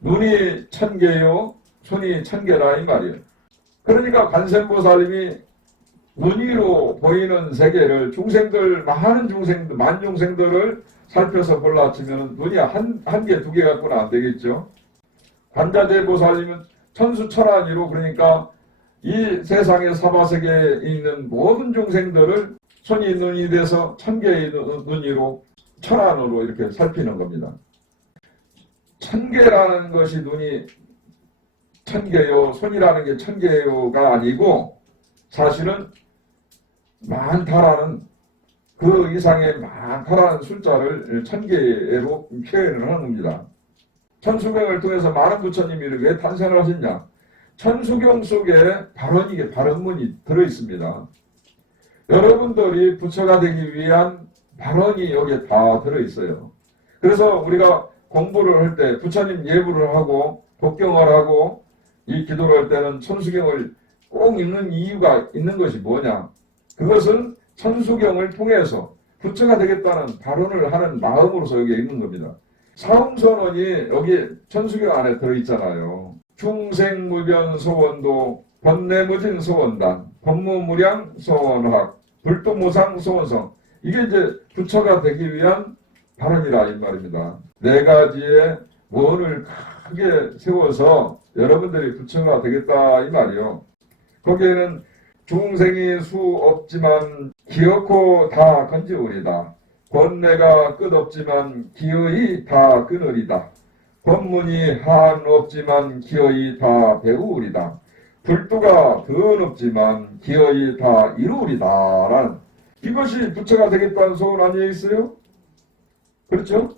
눈이 1000개요, 손이 1000개라 이 말이에요. 그러니까 관세음보살님이 눈이로 보이는 세계를 중생들, 많은 중생들, 만중생들을 살펴서 골라치면 눈이 한 개, 두 개 갖고는 안 되겠죠. 관자재 보살님은 천수천안이로 그러니까 이 세상의 사바세계에 있는 모든 중생들을 손이 눈이 돼서 1000개의 눈이로 천안으로 이렇게 살피는 겁니다. 1000개라는 것이 눈이 1000개요, 손이라는 게 1000개요가 아니고 사실은 많다라는 그 이상의 많다라는 숫자를 1000개로 표현을 하는 겁니다. 천수경을 통해서 많은 부처님이 왜 탄생을 하셨냐? 천수경 속에 발언문이 들어있습니다. 여러분들이 부처가 되기 위한 발언이 여기에 다 들어있어요. 그래서 우리가 공부를 할 때 부처님 예불을 하고 독경을 하고 이 기도를 할 때는 천수경을 꼭 읽는 이유가 있는 것이 뭐냐? 그것은 천수경을 통해서 부처가 되겠다는 발언을 하는 마음으로서 여기에 있는 겁니다. 사홍선언이 여기 천수경 안에 들어있잖아요. 중생무변 소원도 번뇌무진 소원단 법무무량 소원학 불도무상 소원성 이게 이제 부처가 되기 위한 발언이라 이 말입니다. 네 가지의 원을 크게 세워서 여러분들이 부처가 되겠다 이 말이요. 거기에는 중생이 수 없지만 기어코 다 건지우리다. 권내가 끝없지만 기어이 다 끊으리다. 법문이 한 없지만 기어이 다 배우리다. 불도가 더 높지만 기어이 다 이루리다. 라는 이것이 부처가 되겠다는 소원 아니에 있어요? 그렇죠?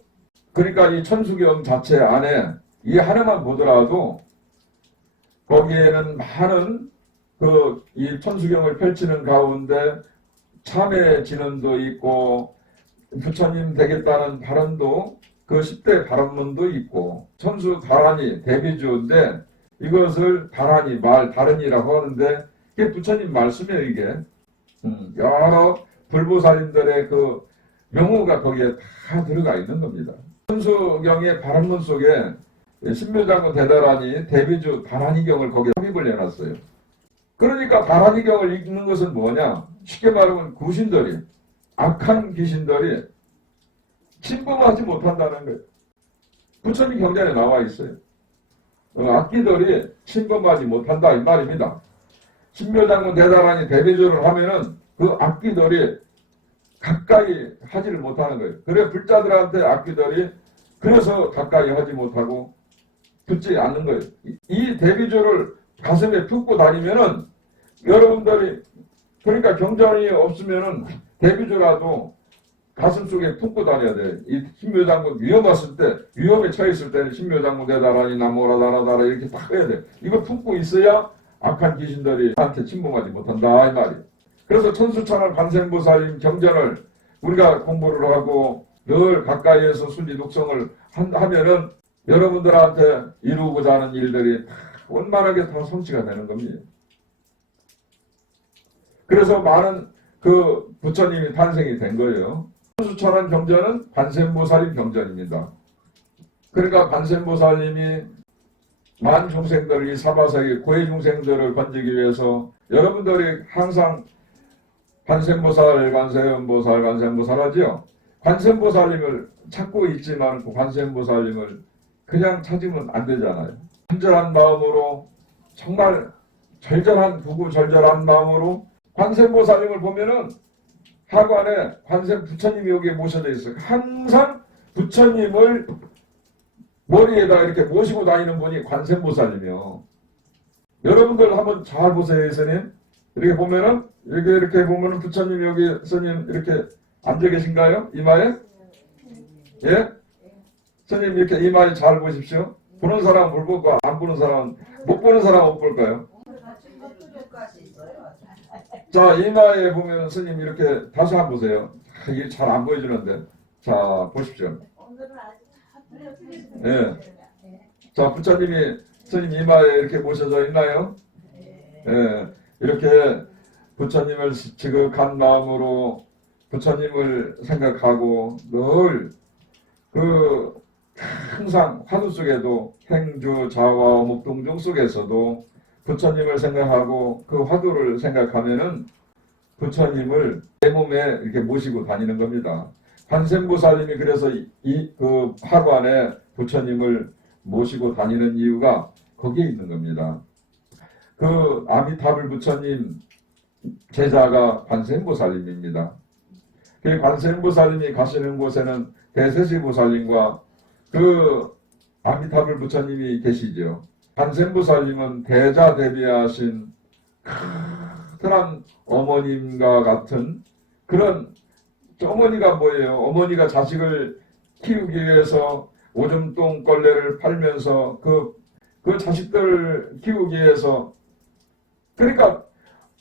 그러니까 이 천수경 자체 안에 이 하나만 보더라도 거기에는 많은 이 천수경을 펼치는 가운데 참회 진언도 있고 부처님 되겠다는 발언도 그 10대 발언문도 있고 천수 다란이 대비주인데 이것을 다란이 말 다른이라고 하는데 이게 부처님 말씀이에요. 이게 여러 불보살님들의 그 명호가 거기에 다 들어가 있는 겁니다. 천수경의 발언문 속에 신묘장군 대다란이 대비주 다란이경을 거기에 삽입을 해놨어요. 그러니까 다란이경을 읽는 것은 뭐냐? 쉽게 말하면 구신들이 악한 귀신들이 침범하지 못한다는 거예요. 부처님 경전에 나와 있어요. 악기들이 침범하지 못한다 이 말입니다. 신묘장군 대다란이 대비주를 하면은 그 악기들이 가까이 하지를 못하는 거예요. 그래 불자들한테 악기들이 그래서 가까이 하지 못하고 듣지 않는 거예요. 이 대비주를 가슴에 품고 다니면은 여러분들이 그러니까 경전이 없으면은 대비주라도 가슴 속에 품고 다녀야 돼. 이 신묘장군 위험했을 때 위험에 처했을 때는 신묘장군 대다라니 나모라다라다라 이렇게 딱 해야 돼. 이거 품고 있어야 악한 귀신들이 한테 침범하지 못한다 이 말이에요. 그래서 천수천을 관세음보살님 경전을 우리가 공부를 하고 늘 가까이에서 순리 독성을 하면은 여러분들한테 이루고자 하는 일들이 원만하게 다 성취가 되는 겁니다. 그래서 많은 그 부처님이 탄생이 된 거예요. 천수천한 경전은 관세음보살님 경전입니다. 그러니까 관세음보살님이 만 중생들, 이 사바세계 고해 중생들을 건지기 위해서 여러분들이 항상 관세음보살, 관세음보살, 관세음보살 하지요. 관세음보살님을 찾고 있지만 그 관세음보살님을 그냥 찾으면 안 되잖아요. 간절한 마음으로 정말 절절한 구구절절한 마음으로 관세음보살님을 보면은 하관에 관세 부처님이 여기에 모셔져 있어요. 항상 부처님을 머리에다 이렇게 모시고 다니는 분이 관세음보살님이요. 여러분들 한번 잘 보세요, 스님. 이렇게 보면은 이렇게 보면은 부처님 여기 스님 이렇게 앉아 계신가요? 이마에? 예? 스님 이렇게 이마에 잘 보십시오. 보는 사람은 볼 거고 안 보는 사람은 못 보는 사람은 못 볼까요? 자, 이마에 보면 스님 이렇게 다시 한번 보세요. 이게 잘 안 보여주는데. 자, 보십시오. 예. 자, 부처님이 스님 이마에 이렇게 모셔져 있나요? 예. 이렇게 부처님을 지극한 마음으로 부처님을 생각하고 늘 항상 화두 속에도 행주, 자와, 목동중 속에서도 부처님을 생각하고 그 화두를 생각하면은 부처님을 내 몸에 이렇게 모시고 다니는 겁니다. 관세음보살님이 그래서 그 화관에 부처님을 모시고 다니는 이유가 거기에 있는 겁니다. 그 아미타불 부처님 제자가 관세음보살님입니다. 그 관세음보살님이 가시는 곳에는 대세시보살님과 그 아미타불 부처님이 계시죠. 관세음보살님은 대자대비하신 큰한 어머님과 같은 그런 어머니가 뭐예요? 어머니가 자식을 키우기 위해서 오줌똥걸레를 팔면서 그 자식들 키우기 위해서 그러니까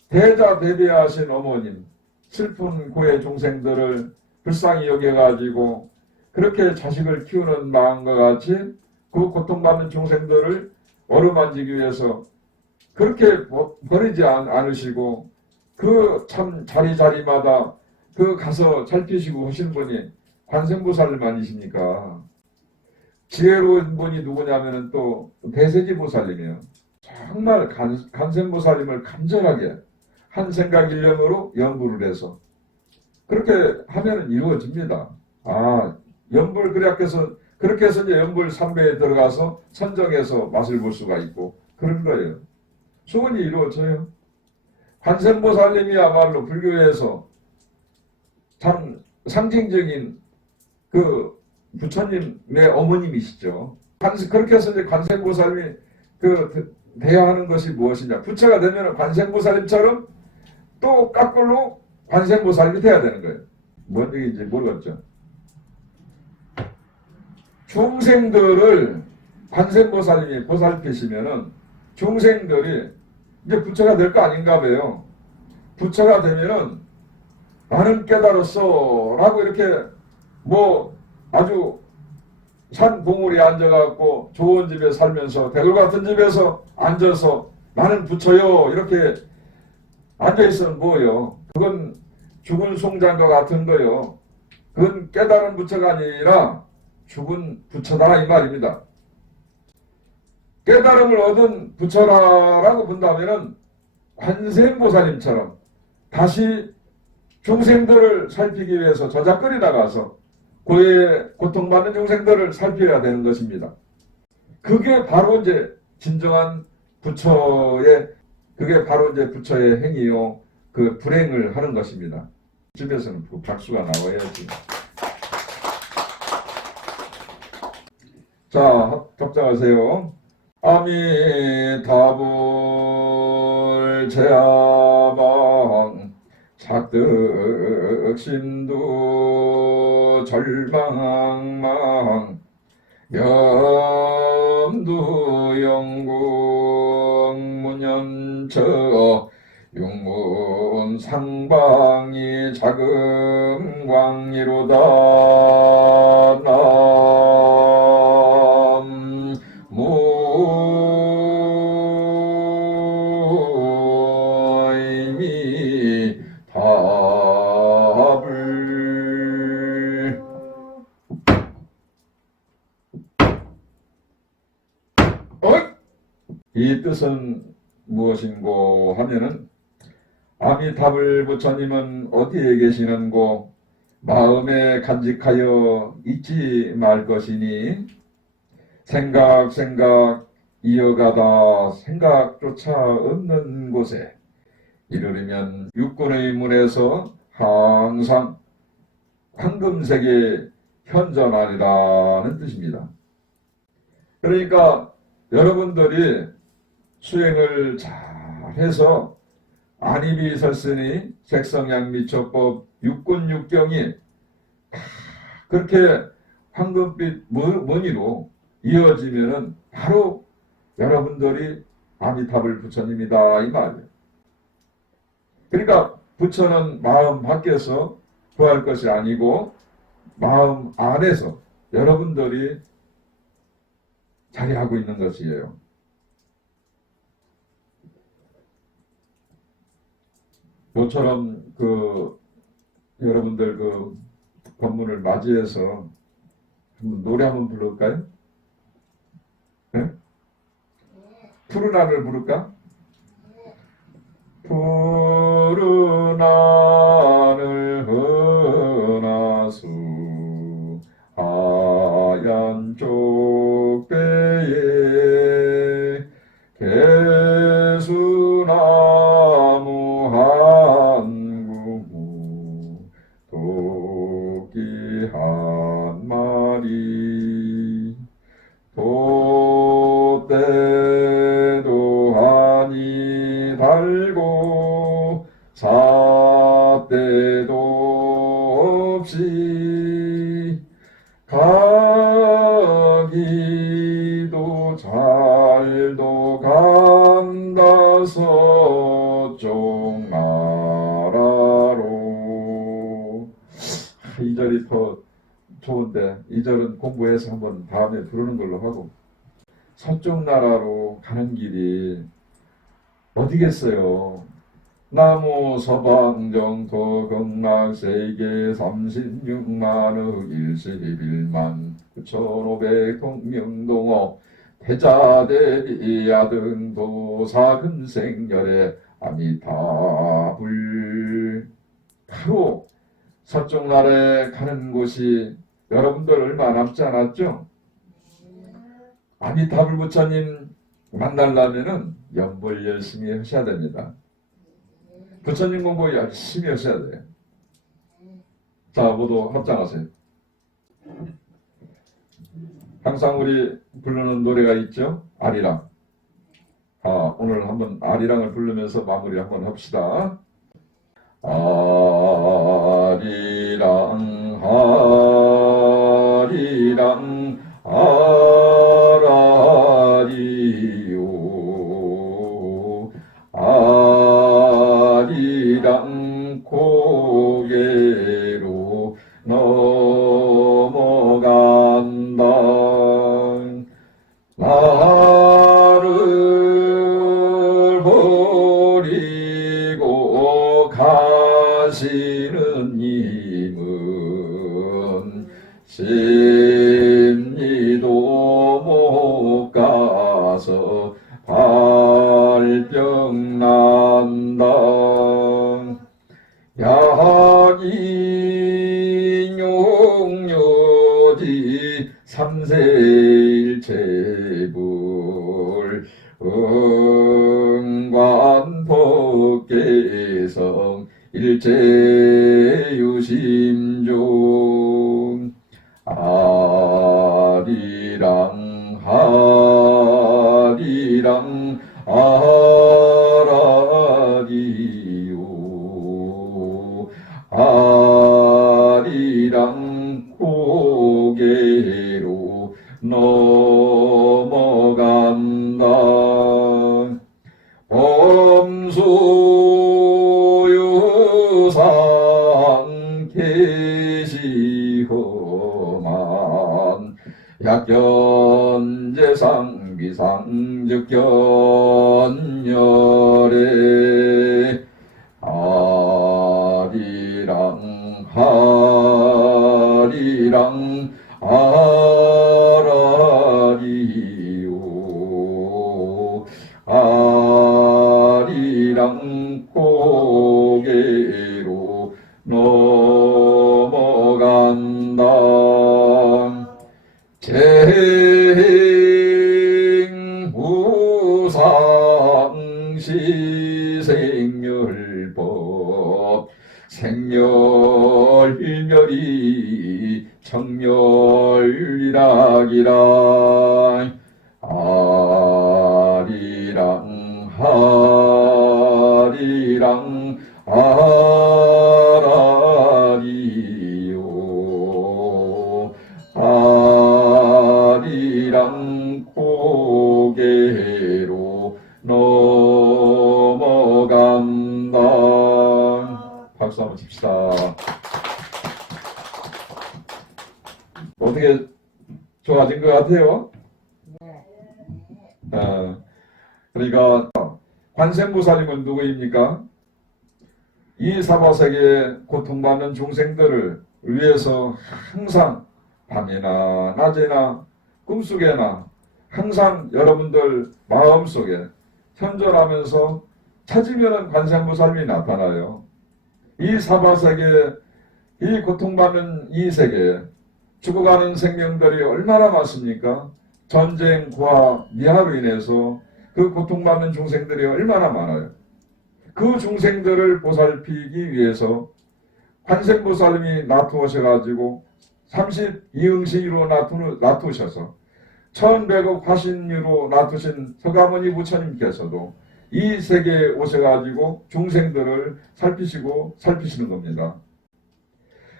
대자대비하신 어머님 슬픈 고해 중생들을 불쌍히 여겨가지고 그렇게 자식을 키우는 마음과 같이 그 고통받는 중생들을 어루만지기 위해서 그렇게 버리지 않으시고 그 참 자리자리마다 그 가서 살피시고 하시는 분이 관세음보살님 아니십니까? 지혜로운 분이 누구냐면은 또 대세지보살님이에요. 정말 관세음보살님을 간절하게 한 생각 일념으로 연불을 해서 그렇게 하면은 이루어집니다. 연불 그렇게 해서 이제 연불 3배에 들어가서 선정해서 맛을 볼 수가 있고 그런 거예요. 소원이 이루어져요. 관세음보살님이야말로 불교에서 참 상징적인 그 부처님의 어머님이시죠. 그렇게 해서 이제 관세음보살님이 대화하는 것이 무엇이냐. 부처가 되면 관세음보살님처럼 또 거꾸로 관세음보살님이 돼야 되는 거예요. 뭔 얘기인지 모르겠죠. 중생들을 관세음보살님이 보살피시면은 중생들이 이제 부처가 될 거 아닌가 봐요. 부처가 되면은 나는 깨달았어 라고 이렇게 아주 산 봉우리에 앉아갖고 좋은 집에 살면서 대굴 같은 집에서 앉아서 나는 부처요 이렇게 앉아있으면 뭐요? 그건 죽은 송장과 같은 거요. 그건 깨달은 부처가 아니라 죽은 부처다 이 말입니다. 깨달음을 얻은 부처라고 본다면은 관세음보살님처럼 다시 중생들을 살피기 위해서 저작거리 나가서 고에 고통받는 중생들을 살펴야 되는 것입니다. 그게 바로 이제 진정한 그게 바로 이제 부처의 행위요. 그 불행을 하는 것입니다. 집에서는 그 박수가 나와야지. 자, 합장하세요. 아미타불 제아방 착득심두 절망망 염두영궁 문연처 육문상방이 자금광이로다 나무이미 답을 이 뜻은 무엇인고 하면은 아미타불 부처님은 어디에 계시는고 마음에 간직하여 잊지 말 것이니 생각 이어가다 생각조차 없는 곳에 이르려면 육군의 문에서 항상 황금색에 현존하리라는 뜻입니다. 그러니까 여러분들이 수행을 잘해서 안이비설신이 색성양미처법 육군육경이 그렇게 황금빛 무늬로 이어지면은 바로 여러분들이 아미타불 부처님이다 이 말이에요. 그러니까 부처는 마음 밖에서 구할 것이 아니고 마음 안에서 여러분들이 자리하고 있는 것이에요. 모처럼 여러분들 법문을 맞이해서 노래 한번 부를까요? 네? 푸른 하늘 부를까? 푸른 하늘 은하수 하얀 쪽배에 개수나무 한 그루 토끼 한 마리 돛대도 하니 달고 삿대도 없이 가기도 잘도 간다 서쪽 나라로. 이 절이 더 좋은데 이 절은 공부해서 한번 다음에 부르는 걸로 하고, 서쪽 나라로 가는 길이 어디겠어요? 나무 서방정토 극락세계 36만억 11만 9,500 동명동어 태자대비 야등도사 근생열의 아미타불. 바로 서쪽날에 가는 곳이 여러분들 얼마 남지 않았죠? 아미타불 부처님 만나려면은 연불 열심히 하셔야 됩니다. 부처님 공부 열심히 하셔야 돼요. 자, 모두 합장하세요. 항상 우리 부르는 노래가 있죠? 아리랑. 오늘 한번 아리랑을 부르면서 마무리 한번 합시다. 아리랑 아리랑 아라리요 아리랑 고개로 넘어간다. 나를 버리고 가시는 님은 심리도 못 가서 발병 난다. 야기 용료지 삼세일체불 응관법계성 일체유심종. 아리랑 아리랑 아라리요 아리랑 고개로 넘어간다. 범소유상 계시허만 약견제상 비상즉견열에 아리랑 아리랑 아라리요 아리랑 고개로 넘어간다. 재행무상시생멸법 생멸일멸이 청멸이라기라. 아리랑 아리랑 아라리요 아리랑 고개로 넘어간다. 박수 한번 칩시다. 어떻게 좋아진 것 같아요? 그러니까 관세음보살님은 누구입니까? 이 사바세계에 고통받는 중생들을 위해서 항상 밤이나 낮에나 꿈속에나 항상 여러분들 마음속에 현존하면서 찾으면 관세음보살님이 나타나요. 이 사바세계, 이 고통받는 이 세계에 죽어가는 생명들이 얼마나 많습니까? 전쟁, 고아, 미화로 인해서 그 고통받는 중생들이 얼마나 많아요. 그 중생들을 보살피기 위해서 관세음보살님이 나타오셔가지고 32응시로 나타오셔서 1100억 화신유로 나타오신 서가모니 부처님께서도 이 세계에 오셔가지고 중생들을 살피시고 살피시는 겁니다.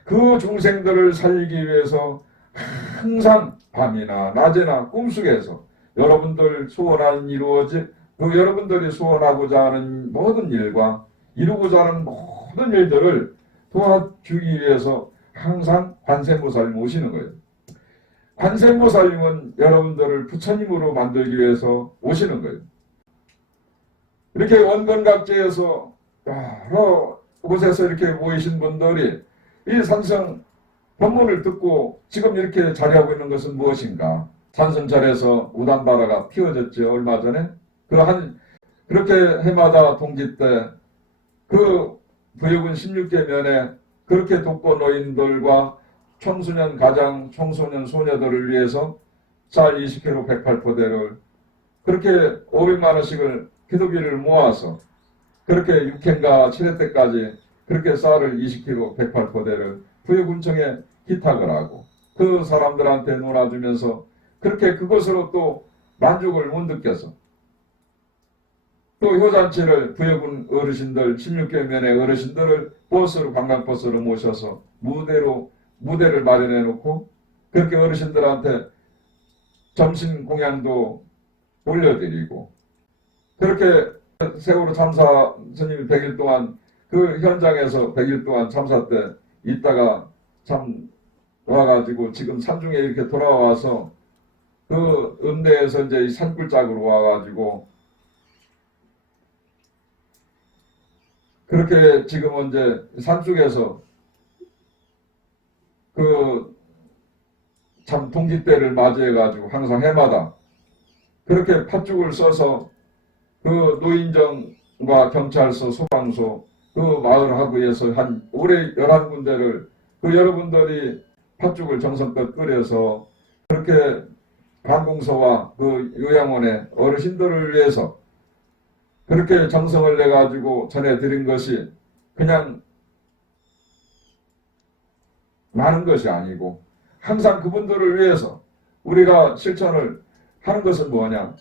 그 중생들을 살리기 위해서 항상 밤이나 낮에나 꿈속에서 여러분들 소원한 여러분들이 소원하고자 하는 모든 일과 이루고자 하는 모든 일들을 도와주기 위해서 항상 관세음보살님 오시는 거예요. 관세음보살님은 여러분들을 부처님으로 만들기 위해서 오시는 거예요. 이렇게 원건각지에서 여러 곳에서 이렇게 모이신 분들이 이 산성 법문을 듣고 지금 이렇게 자리하고 있는 것은 무엇인가? 산성절에서 우담바라가 피워졌죠. 얼마 전에 그렇게 해마다 동지 때 그 부여군 16개 면에 그렇게 독거 노인들과 청소년 가장 청소년 소녀들을 위해서 쌀 20kg 108포대를 그렇게 500만 원씩을 기도비를 모아서 그렇게 6회인가 7회 때까지 그렇게 쌀을 20kg 108포대를 부여군청에 기탁을 하고 그 사람들한테 놀아주면서 그렇게 그것으로 또 만족을 못 느껴서 또 효잔치를 부여군 어르신들 16개 면의 어르신들을 버스로 관광버스로 모셔서 무대를 마련해 놓고 그렇게 어르신들한테 점심 공양도 올려드리고 그렇게 세월호 참사 스님이 100일 동안 그 현장에서 100일 동안 참사 때 있다가 참 와가지고 지금 산중에 이렇게 돌아와서 그 음대에서 이제 산골짜기로 와가지고 그렇게 지금은 이제 산속에서 그 참 동지 때를 맞이해가지고 항상 해마다 그렇게 팥죽을 써서 그 노인정과 경찰서, 소방서 그 마을 하구에서 한 올해 11군데를 그 여러분들이 팥죽을 정성껏 끓여서 그렇게 관공서와 그 요양원의 어르신들을 위해서 그렇게 정성을 내가지고 전해드린 것이 그냥 많은 것이 아니고 항상 그분들을 위해서 우리가 실천을 하는 것은 뭐냐.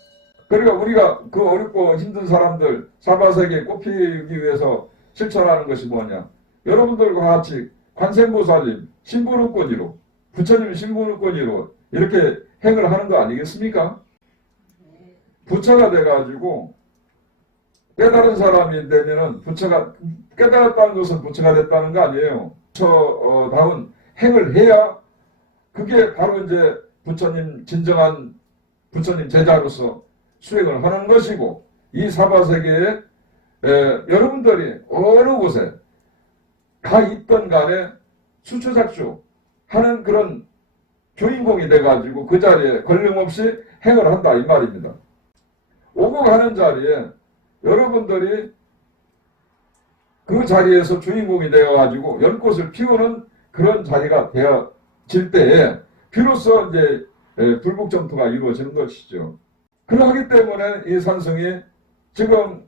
그러니까 우리가 그 어렵고 힘든 사람들 사바세계에 꼽히기 위해서 실천하는 것이 뭐냐. 여러분들과 같이 관세음보살님 신부름꾼이로 부처님 신부름꾼이로 이렇게 행을 하는 거 아니겠습니까? 부처가 돼가지고 깨달은 사람이 되면은 부처가 깨달았다는 것은 부처가 됐다는 거 아니에요. 부처다운 행을 해야 그게 바로 이제 부처님 진정한 부처님 제자로서 수행을 하는 것이고 이 사바세계에 여러분들이 어느 곳에 가 있던 간에 수초작주 하는 그런 주인공이 돼가지고 그 자리에 걸림없이 행을 한다 이 말입니다. 오고 가는 자리에 여러분들이 그 자리에서 주인공이 되어가지고 연꽃을 피우는 그런 자리가 되어질 때에 비로소 이제 불복점토가 이루어지는 것이죠. 그러하기 때문에 이 산성이 지금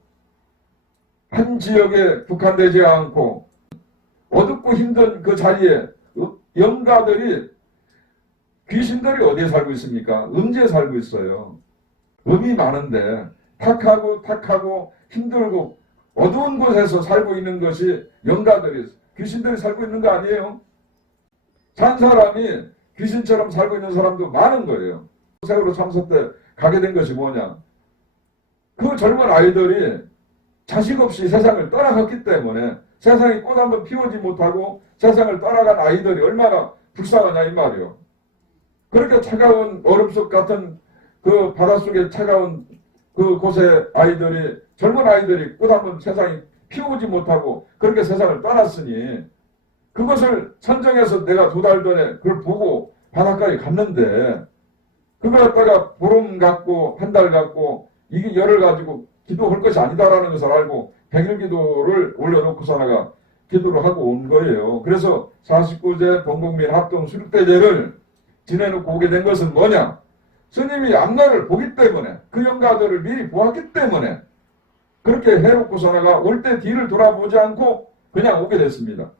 한 지역에 국한되지 않고 어둡고 힘든 그 자리에 영가들이 귀신들이 어디에 살고 있습니까? 음지에 살고 있어요. 음이 많은데 탁하고 힘들고 어두운 곳에서 살고 있는 것이 영가들이 귀신들이 살고 있는 거 아니에요? 산 사람이 귀신처럼 살고 있는 사람도 많은 거예요. 세월호 참사 때 가게 된 것이 뭐냐? 그 젊은 아이들이 자식 없이 세상을 떠나갔기 때문에 세상에 꽃 한번 피우지 못하고 세상을 떠나간 아이들이 얼마나 불쌍하냐 이 말이요. 그렇게 차가운 얼음 속 같은 그 바닷속에 차가운 그 곳에 아이들이 젊은 아이들이 꽃 한번 세상에 피우지 못하고 그렇게 세상을 떠났으니 그것을 선정해서 내가 2달 전에 그걸 보고 바닷가에 갔는데 그걸 갖다가 보름 갖고 한 달 갖고 이게 열을 가지고 기도할 것이 아니다라는 것을 알고 100일 기도를 올려놓고서나가 기도를 하고 온 거예요. 그래서 49제 범국민 합동 수륙대제를 지내놓고 오게 된 것은 뭐냐? 스님이 앞날을 보기 때문에 그 영가들을 미리 보았기 때문에 그렇게 해놓고서나가 올 때 뒤를 돌아보지 않고 그냥 오게 됐습니다.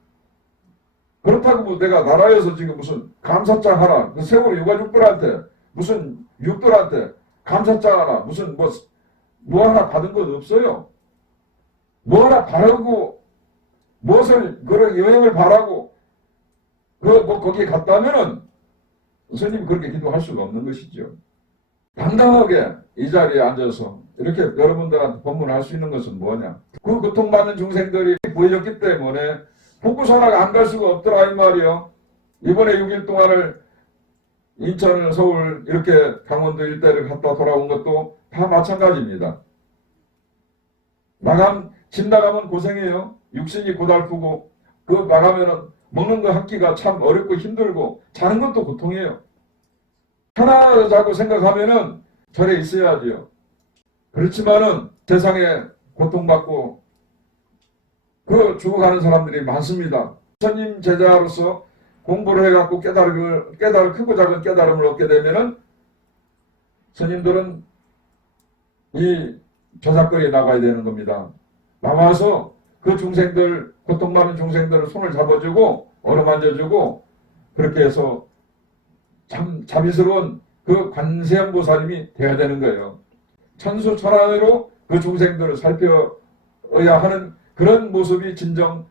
그렇다고 뭐 내가 나라에서 지금 무슨 감사장 하나 그 세월호 유가족들한테 무슨 육들한테 감사장 하나 무슨 뭐 하나 받은 것 없어요. 뭐 하나 바라고 무엇을 그런 여행을 바라고 거기에 갔다면은 스님 그렇게 기도할 수가 없는 것이죠. 당당하게 이 자리에 앉아서 이렇게 여러분들한테 법문을 할 수 있는 것은 뭐냐. 그 고통받는 중생들이 보여졌기 때문에 복구선화가 안 갈 수가 없더라 이 말이요. 이번에 6일 동안을 인천, 서울 이렇게 강원도 일대를 갔다 돌아온 것도 다 마찬가지입니다. 집 나가면 고생해요. 육신이 고달프고, 그 나가면은 먹는 거 한 끼가 참 어렵고 힘들고, 자는 것도 고통이에요. 편하자고 생각하면은 절에 있어야지요. 그렇지만은 세상에 고통받고, 죽어가는 사람들이 많습니다. 부처님 제자로서 공부를 해갖고 크고 작은 깨달음을 얻게 되면은 스님들은 이 저작거리에 나가야 되는 겁니다. 나와서 그 중생들, 고통 많은 중생들을 손을 잡아주고 어루만져주고 그렇게 해서 참 자비스러운 그 관세음보살님이 되어야 되는 거예요. 천수천안으로 그 중생들을 살펴야 하는 그런 모습이 진정한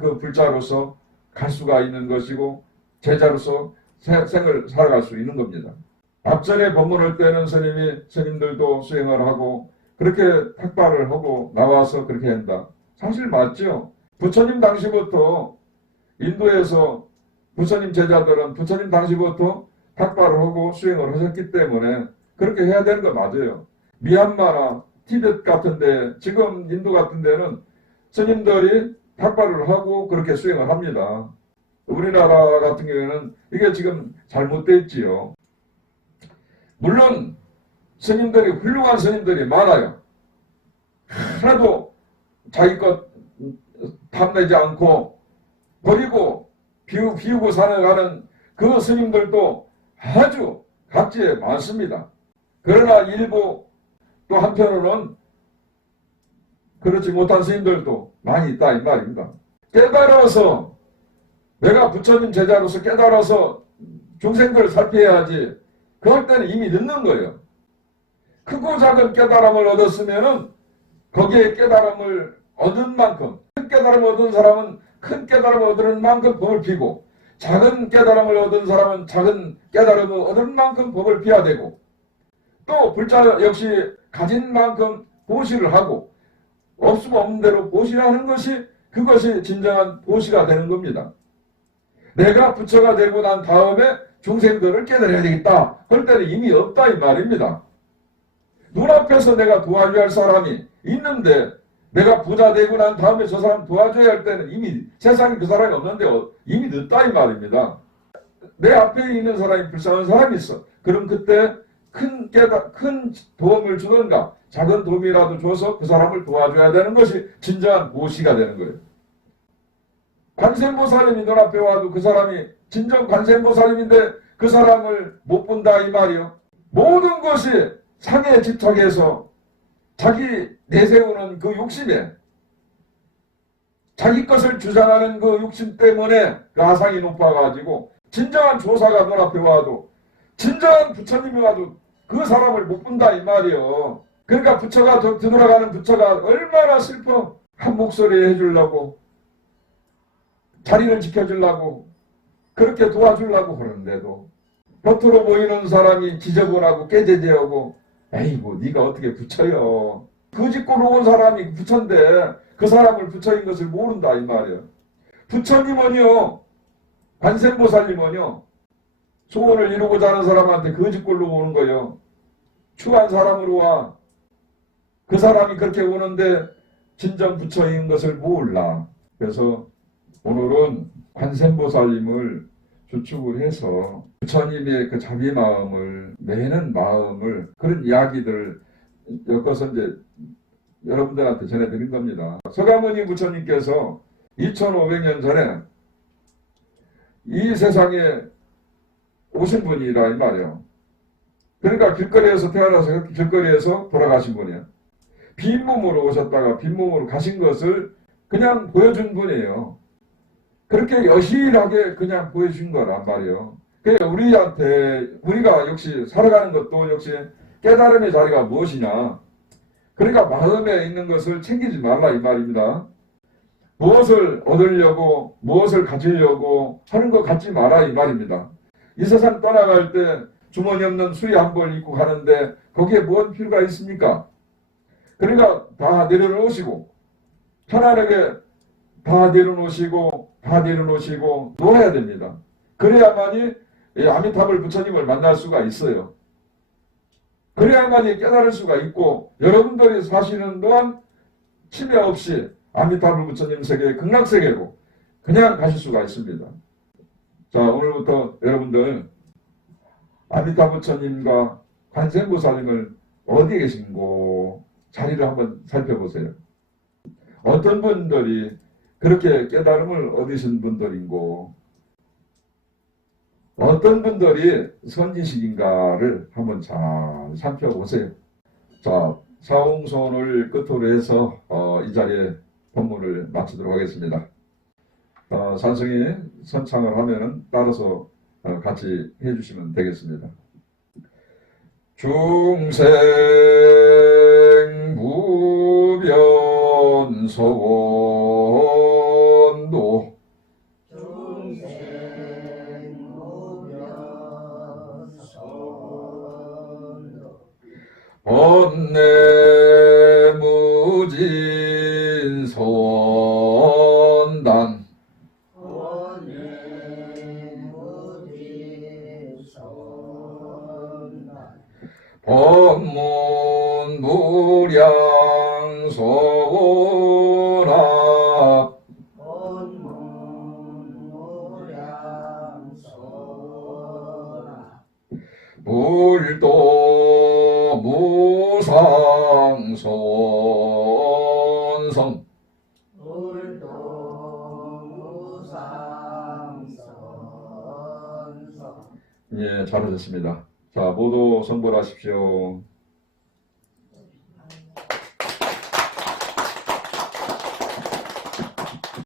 그 불자로서 갈 수가 있는 것이고 제자로서 생을 살아갈 수 있는 겁니다. 앞전에 법문할 때는 스님들도 수행을 하고 그렇게 탁발을 하고 나와서 그렇게 한다. 사실 맞죠. 부처님 당시부터 인도에서 부처님 제자들은 부처님 당시부터 탁발을 하고 수행을 하셨기 때문에 그렇게 해야 되는 거 맞아요. 미얀마나 티벳 같은데 지금 인도 같은 데는 스님들이 탁발을 하고 그렇게 수행을 합니다. 우리나라 같은 경우에는 이게 지금 잘못됐지요. 물론 스님들이 훌륭한 스님들이 많아요. 하나도 자기 것 탐내지 않고 버리고 비우고 살아가는 그 스님들도 아주 각지에 많습니다. 그러나 일부 또 한편으로는 그렇지 못한 스님들도 많이 있다 이 말입니다. 깨달아서 내가 부처님 제자로서 깨달아서 중생들을 살펴야지. 그럴 때는 이미 늦는 거예요. 크고 작은 깨달음을 얻었으면은 거기에 깨달음을 얻은 만큼 큰 깨달음을 얻은 사람은 큰 깨달음을 얻은 만큼 법을 피고 작은 깨달음을 얻은 사람은 작은 깨달음을 얻은 만큼 법을 피해야 되고 또 불자 역시 가진 만큼 보시를 하고 없으면 없는 대로 보시라는 것이 그것이 진정한 보시가 되는 겁니다. 내가 부처가 되고 난 다음에 중생들을 깨달아야 되겠다. 그럴 때는 이미 없다 이 말입니다. 눈앞에서 내가 도와줘야 할 사람이 있는데 내가 부자 되고 난 다음에 저 사람 도와줘야 할 때는 이미 세상에 그 사람이 없는데 이미 늦다 이 말입니다. 내 앞에 있는 사람이 불쌍한 사람이 있어. 그럼 그때 큰 도움을 주던가 작은 도움이라도 줘서 그 사람을 도와줘야 되는 것이 진정한 보시가 되는 거예요. 관세음보살님이 눈앞에 와도 그 사람이 진정 관세음보살님인데 그 사람을 못 본다 이 말이요. 모든 것이 상에 집착해서 자기 내세우는 그 욕심에 자기 것을 주장하는 그 욕심 때문에 그 아상이 높아가지고 진정한 조사가 눈앞에 와도 진정한 부처님이 와도 그 사람을 못 본다 이 말이요. 그러니까 부처가 뒤돌아가는 부처가 얼마나 슬퍼. 한 목소리 해주려고 자리를 지켜주려고 그렇게 도와주려고 그러는데도 겉으로 보이는 사람이 지저분하고 깨재재하고 에이고 네가 어떻게 부처여. 그 짓고로 온 사람이 부처인데 그 사람을 부처인 것을 모른다 이 말이에요. 부처님은요 관세음보살님은요 소원을 이루고자 하는 사람한테 그 짓골로 오는 거예요. 추한 사람으로 와. 그 사람이 그렇게 오는데 진정 부처인 것을 몰라. 그래서 오늘은 관세음보살님을 주축을 해서 부처님의 그 자비 마음을 매는 마음을 그런 이야기들을 엮어서 이제 여러분들한테 전해드린 겁니다. 서가모니 부처님께서 2500년 전에 이 세상에 오신 분이라 이 말이에요. 그러니까 길거리에서 태어나서 길거리에서 돌아가신 분이에요. 빈몸으로 오셨다가 빈몸으로 가신 것을 그냥 보여준 분이에요. 그렇게 여실하게 그냥 보여준 거란 말이에요. 그러니까 우리가 역시 살아가는 것도 역시 깨달음의 자리가 무엇이냐. 그러니까 마음에 있는 것을 챙기지 말라 이 말입니다. 무엇을 얻으려고 무엇을 가지려고 하는 것 갖지 마라 이 말입니다. 이 세상 떠나갈 때 주머니 없는 수리 한 벌 입고 가는데 거기에 뭔 필요가 있습니까? 그러니까 다 내려놓으시고 편안하게 다 내려놓으시고 놀아야 됩니다. 그래야만이 아미타불 부처님을 만날 수가 있어요. 그래야만이 깨달을 수가 있고 여러분들이 사시는 동안 침해 없이 아미타불 부처님 세계 극락세계로 그냥 가실 수가 있습니다. 자, 오늘부터 여러분들 아미타 부처님과 관세음보살님을 어디에 계신고 자리를 한번 살펴보세요. 어떤 분들이 그렇게 깨달음을 얻으신 분들인고 어떤 분들이 선지식인가를 한번 잘 살펴보세요. 자, 사홍손을 끝으로 해서 이 자리에 법문을 마치도록 하겠습니다. 산성이 선창을 하면은 따라서 같이 해주시면 되겠습니다. 중생 무변소원도 번뇌무진소원단 법문무량소원합 불도 무상소원성 예, 잘하셨습니다. 자, 모두 성불하십시오.